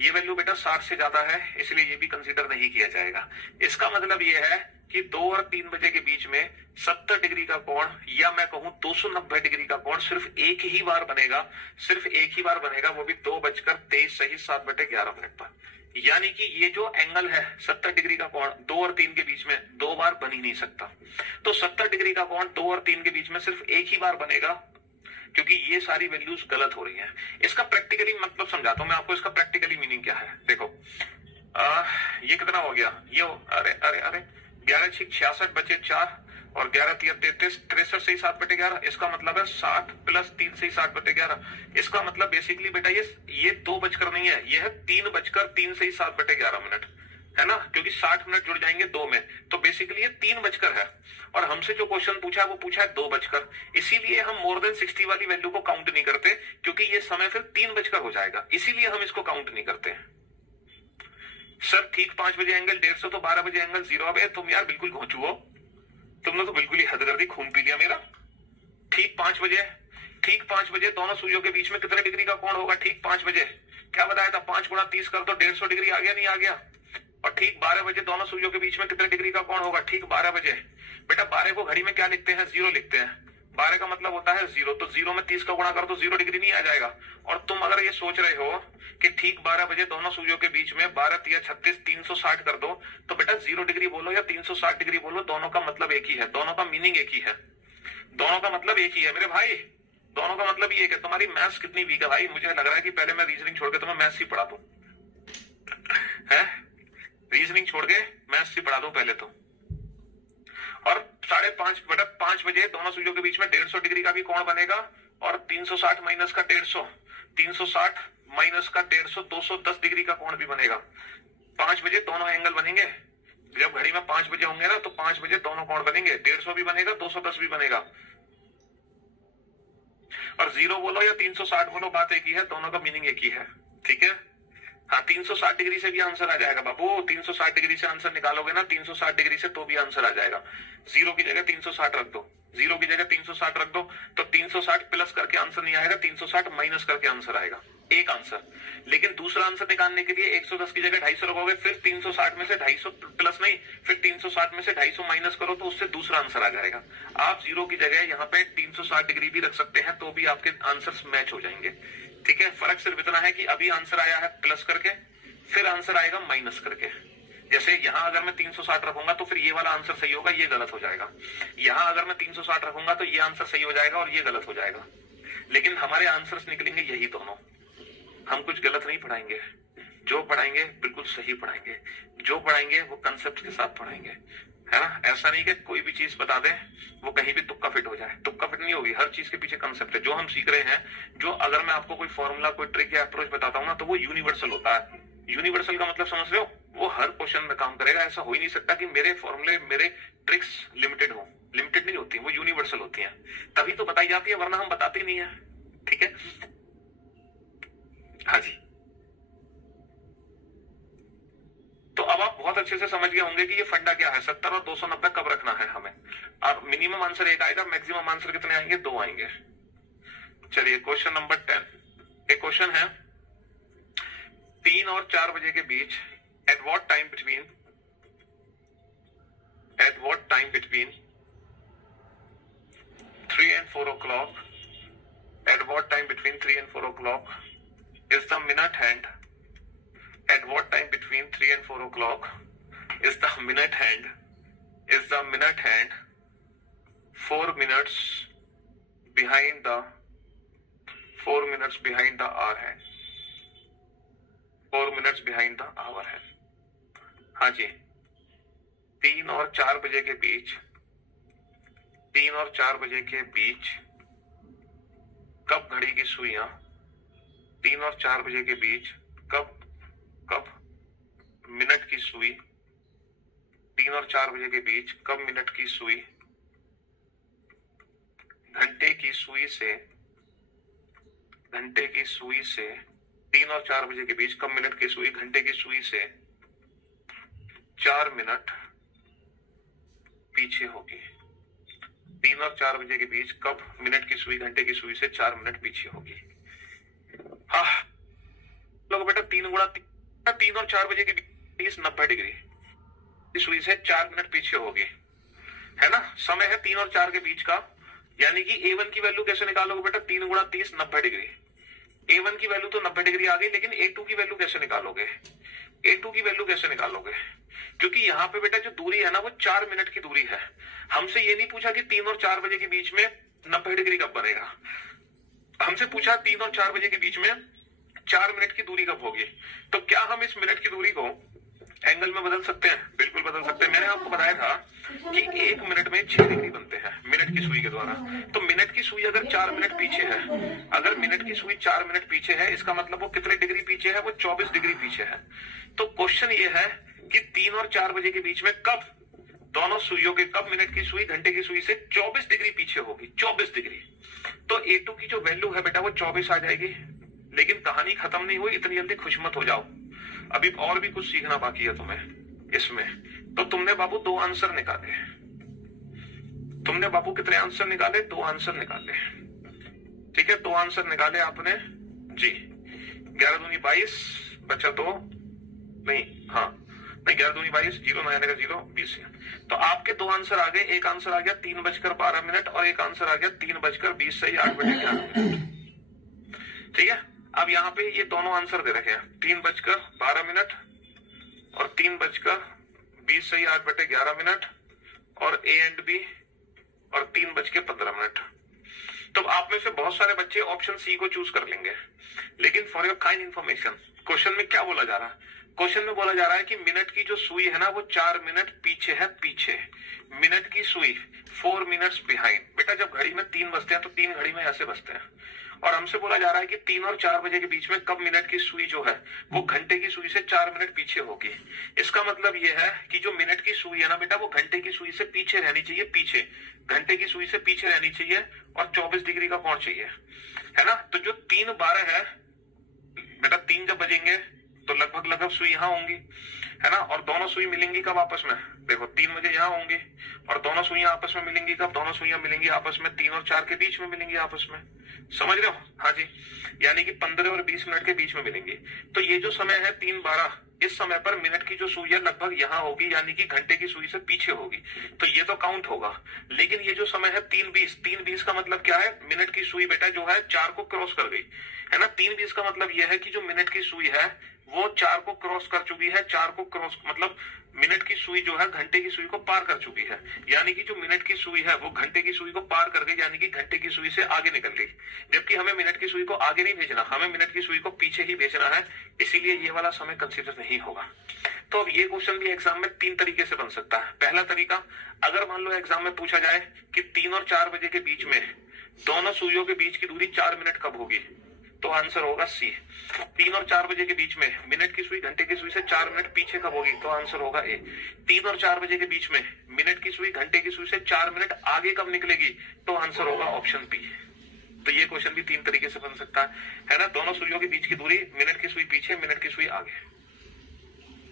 ये वैल्यू बेटा 60 से ज्यादा है इसलिए ये भी कंसीडर नहीं किया जाएगा। इसका मतलब ये है कि 2 और 3 बजे के बीच में 70 डिग्री का कोण, या मैं कहूं 290 डिग्री का कोण सिर्फ एक ही बार बनेगा, सिर्फ एक ही बार बनेगा, वो भी 2:23 सही 7/11 पर। यानी कि ये जो एंगल है 70 डिग्री का कोण 2 और 3 के बीच में 2 बार बन ही नहीं सकता। तो 70 डिग्री का कोण 2 और 3 के बीच में सिर्फ एक ही बार बनेगा, क्योंकि ये सारी वैल्यूज गलत हो रही हैं। इसका प्रैक्टिकली मतलब समझाता हूं मैं आपको, इसका प्रैक्टिकली मीनिंग क्या है। देखो ये कितना हो गया? ये अरे अरे अरे 11 6 66 बचे 4 और 11 3 33, 63 से ही 7/11। इसका मतलब है 60 प्लस 3 से ही 7/11। इसका मतलब बेसिकली बेटा ये 2 बजकर नहीं है, ये है 3 से ही 7/11, है ना? क्योंकि 60 मिनट जुड़ जाएंगे 2 में, तो बेसिकली ये 3 बजकर है। और हमसे जो क्वेश्चन पूछा है वो पूछा है 2 बजकर, इसीलिए हम मोर देन 60 वाली वैल्यू को काउंट नहीं करते, क्योंकि ये समय फिर 3 बजकर हो जाएगा, इसीलिए हम इसको काउंट नहीं करते। सर ठीक 5 बजे एंगल 150 तो 12 बजे एंगल 0। अब तुम यार बिल्कुल घोंचू हो, तुमने तो बिल्कुल ही हद कर दी, खून पी लिया मेरा। ठीक 5 बजे दोनों सूर्यों के बीच में कितने डिग्री का कोण होगा? ठीक 5 बजे क्या बताया था? 5 गुणा 30 कर दो, 150 डिग्री आ गया, नहीं आ गया? और ठीक 12 बजे दोनों सूर्यों के बीच में कितने डिग्री का कोण होगा? ठीक 12 बजे। बेटा 12 को घड़ी में क्या लिखते हैं? 0 लिखते हैं। 12 का मतलब होता है 0, तो 0 में 30 का गुणा कर दो, 0 डिग्री नहीं आ जाएगा। और तुम अगर ये सोच रहे हो कि ठीक 12 बजे दोनों सूर्यों के बीच में 12 तिया 36, 360 कर दो, तो बेटा 0 डिग्री बोलो या 360 डिग्री बोलो, दोनों का मतलब एक ही है, दोनों का मीनिंग एक ही है, दोनों का मतलब एक ही है मेरे भाई, दोनों का मतलब ये है। तुम्हारी मैथ्स कितनी वीक है भाई, मुझे लग रहा है कि पहले मैं रीजनिंग छोड़ के तुम्हें मैथ्स ही पढ़ा दूं, है? रीजनिंग छोड़ के मैथ्स ही पढ़ा दूं पहले तो। और 5:30 बजे दोनों सूर्यों के बीच में 150 डिग्री का भी कोण बनेगा, और 360 माइनस का 150, 360 माइनस का 150, 210 डिग्री का कोण भी बनेगा। 5 बजे दोनों एंगल बनेंगे। जब घड़ी में 5 बजे होंगे ना तो 5 बजे दोनों कोण बनेंगे, 150 भी बनेगा, 210 भी बनेगा। और 0 बोलो या 360 बोलो, बात एक ही है, दोनों का मीनिंग एक ही है। ठीक है, हाँ 360 डिग्री से भी आंसर आ जाएगा बाबू। 360 डिग्री से आंसर निकालोगे ना 360 डिग्री से तो भी आंसर आ जाएगा। 0 की जगह 360 रख दो, 0 की जगह 360 रख दो तो 360 प्लस करके आंसर नहीं आएगा, 360 माइनस करके आंसर आएगा, एक आंसर। लेकिन दूसरा आंसर निकालने के लिए 110 की जगह 250 रखोगे, फिर 360 में से 250 प्लस नहीं, फिर 360 में से 250 माइनस करो तो उससे दूसरा आंसर आ जाएगा। आप 0 की जगह यहाँ पे 360 डिग्री भी रख सकते हैं तो भी आपके आंसर मैच हो जाएंगे। ठीक है, फर्क सिर्फ इतना है कि अभी आंसर आया है प्लस करके, फिर आंसर आएगा माइनस करके। जैसे यहां अगर मैं 360 रखूंगा तो फिर ये वाला आंसर सही होगा, ये गलत हो जाएगा। यहां अगर मैं 360 रखूंगा तो ये आंसर सही हो जाएगा और ये गलत हो जाएगा। लेकिन हमारे आंसर्स निकलेंगे यही दोनों। हम कुछ गलत नहीं पढ़ाएंगे, जो पढ़ाएंगे बिल्कुल सही पढ़ाएंगे, जो पढ़ाएंगे वो कंसेप्ट के साथ पढ़ाएंगे, है ना। ऐसा नहीं कि कोई भी चीज बता दे वो कहीं भी तुक्का फिट हो जाए, तुक्का फिट नहीं होगी। हर चीज के पीछे कंसेप्ट है। जो हम सीख रहे हैं, जो अगर मैं आपको कोई फॉर्मूला, कोई ट्रिक या अप्रोच बताता हूँ ना तो वो यूनिवर्सल होता है। यूनिवर्सल का मतलब समझ रहे हो, वो हर क्वेश्चन में काम करेगा। ऐसा हो ही नहीं सकता कि मेरे फॉर्मूले, मेरे ट्रिक्स लिमिटेड हो। लिमिटेड नहीं होती, वो यूनिवर्सल होती हैं, तभी तो बताई जाती है, वरना हम बताते नहीं है। ठीक है, हाँ जी। तो अब आप बहुत अच्छे से समझ गए होंगे कि ये फंडा क्या है, 70 और 290 कब रखना है हमें। और मिनिमम आंसर 1 आएगा, मैक्सिमम आंसर कितने आएंगे, 2 आएंगे। चलिए क्वेश्चन नंबर 10। एक क्वेश्चन है, 3 और 4 बजे के बीच at what time between 3 and 4 o'clock, at what time between 3 and 4 o'clock is the minute hand, at what time between 3 and 4 o'clock is the minute hand 4 minutes behind the hour hand, 4 minutes behind the hour hand। हाँ जी, 3 और 4 बजे के बीच, 3 और 4 बजे के बीच कब घड़ी की सुइयां, 3 और 4 बजे के बीच कब मिनट की सुई, 3 और 4 बजे के बीच कब मिनट की सुई घंटे की सुई से 3 और 4 बजे के बीच कब मिनट की सुई घंटे की सुई से 4 मिनट पीछे होगी। 3 और 4 बजे के बीच कब मिनट की सुई घंटे की सुई से 4 मिनट पीछे होगी। हाँ लोग बेटा, 3 और 4 बजे के बीच 90 डिग्री सुई से 4 मिनट पीछे होगी, है ना। समय है 3 और 4 के बीच का, यानी कि A1 की वैल्यू कैसे निकालोगे बेटा, 3 गुणा 30 90 डिग्री। A1 की वैल्यू तो 90 डिग्री आ गई, लेकिन A2 की वैल्यू कैसे निकालोगे, क्योंकि यहाँ पे बेटा जो दूरी है ना वो 4 मिनट की दूरी है। हमसे ये नहीं पूछा कि 3 और 4 बजे के बीच में 90 डिग्री कब बनेगा, हमसे पूछा 3 और 4 बजे के बीच में 4 मिनट की दूरी कब होगी। तो क्या हम इस मिनट की दूरी को एंगल में बदल सकते हैं, बिल्कुल बदल सकते हैं। मैंने आपको बताया था कि 1 मिनट में 6 डिग्री बनते हैं मिनट की सुई के द्वारा। तो मिनट की सुई अगर 4 मिनट पीछे है, अगर मिनट की सुई 4 मिनट पीछे है, इसका मतलब वो कितने डिग्री पीछे है, वो 24 डिग्री पीछे है। तो क्वेश्चन ये है कि 3 और 4 बजे के बीच में कब दोनों सुइयों के कब मिनट की सुई घंटे की सुई से 24 डिग्री पीछे होगी, 24 डिग्री। तो A2 की जो वैल्यू है बेटा वो 24 आ जाएगी। लेकिन कहानी खत्म नहीं हुई, इतनी जल्दी खुश मत हो जाओ, अभी और भी कुछ सीखना बाकी है तुम्हें इसमें। तो तुमने बाबू 2 आंसर निकाले, तुमने बाबू कितने आंसर निकाले, 2 आंसर निकाले। ठीक है, 2 आंसर निकाले आपने जी। 11 दूनी 22 बचा 2 नहीं, हाँ नहीं, 11 दूनी 22, 0 नया 0 20। तो आपके 2 आंसर आ गए। एक आंसर आ गया 3:12 और एक आंसर आ गया 3:20 से 8:11। ठीक है, अब यहाँ पे ये दोनों आंसर दे रखे हैं, 3:12 और 3:20 से 8:11 और A एंड B और 3:15। तो आप में से बहुत सारे बच्चे ऑप्शन सी को चूज कर लेंगे, लेकिन for your kind information question में क्या बोला जा रहा है, क्वेश्चन में बोला जा रहा है कि मिनट की जो सुई है ना वो 4 मिनट पीछे है, पीछे मिनट की सुई 4 मिनट्स बिहाइंड। बेटा जब घड़ी में 3 बजते हैं तो 3 घड़ी में ऐसे बजते हैं, और हमसे बोला जा रहा है कि 3 और 4 बजे के बीच में कब मिनट की सुई जो है वो घंटे की सुई से 4 मिनट पीछे होगी। इसका मतलब ये है कि जो मिनट की सुई है ना बेटा वो घंटे की सुई से पीछे रहनी चाहिए, पीछे घंटे की सुई से पीछे रहनी चाहिए, और 24 डिग्री का कोण चाहिए, है ना। तो जो 3:12 है बेटा, 3 जब बजेंगे तो लगभग लगभग सुई यहाँ होंगी, है ना, और दोनों सुई मिलेंगी कब आपस में, देखो 3 बजे यहाँ होंगी, और दोनों सुइयां आपस में मिलेंगी कब, दोनों सुइयां मिलेंगी आपस में 3 और 4 के बीच में मिलेंगी आपस में, समझ रहे हो, हाँ जी, यानी कि 15 और 20 मिनट के बीच में मिलेंगी। तो ये जो समय है 3:12, इस समय पर मिनट की जो सुई है लगभग यहाँ होगी, यानी कि घंटे की सुई से पीछे होगी, तो ये तो काउंट होगा। लेकिन ये जो समय है 3:20 का मतलब क्या है, मिनट की सुई बेटा जो है 4 को क्रॉस कर गई, है ना। 3:20 का मतलब यह है कि जो मिनट की सुई है वो 4 को क्रॉस कर चुकी है, 4 को क्रॉस मतलब मिनट की सुई जो है घंटे की सुई को पार कर चुकी है, यानी कि जो मिनट की सुई है वो घंटे की सुई को पार कर गई, यानी कि घंटे की सुई से आगे निकल गई। जबकि हमें मिनट की सुई को आगे नहीं भेजना, हमें मिनट की सुई को पीछे ही भेजना है, इसीलिए ये वाला समय कंसीडर नहीं होगा। तो अब ये क्वेश्चन भी एग्जाम में 3 तरीके से बन सकता है। पहला तरीका, अगर मान लो एग्जाम में पूछा जाए कि 3 और 4 बजे के बीच में दोनों सुइयों के बीच की दूरी 4 मिनट कब होगी, तो आंसर होगा सी। 3 और 4 बजे के बीच में मिनट की सुई घंटे की सुई से 4 मिनट पीछे कब होगी, तो आंसर होगा ए। 3 और 4 बजे के बीच में मिनट की सुई घंटे की सुई से 4 मिनट आगे कब निकलेगी, तो आंसर होगा ऑप्शन बी। तो ये क्वेश्चन भी 3 तरीके से बन सकता है ना। दोनों सुइयों के बीच की दूरी, मिनट की सुई पीछे, मिनट की सुई आगे।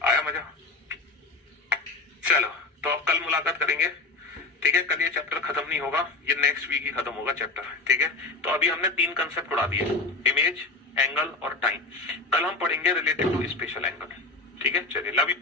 आया मजा? चलो तो अब कल मुलाकात करेंगे, ठीक है। कल ये चैप्टर खत्म नहीं होगा, ये नेक्स्ट वीक ही खत्म होगा चैप्टर, ठीक है। तो अभी हमने 3 कंसेप्ट उड़ा दिए, इमेज, एंगल और टाइम। कल हम पढ़ेंगे रिलेटेड टू स्पेशल एंगल, ठीक है। चलिए, लव यू।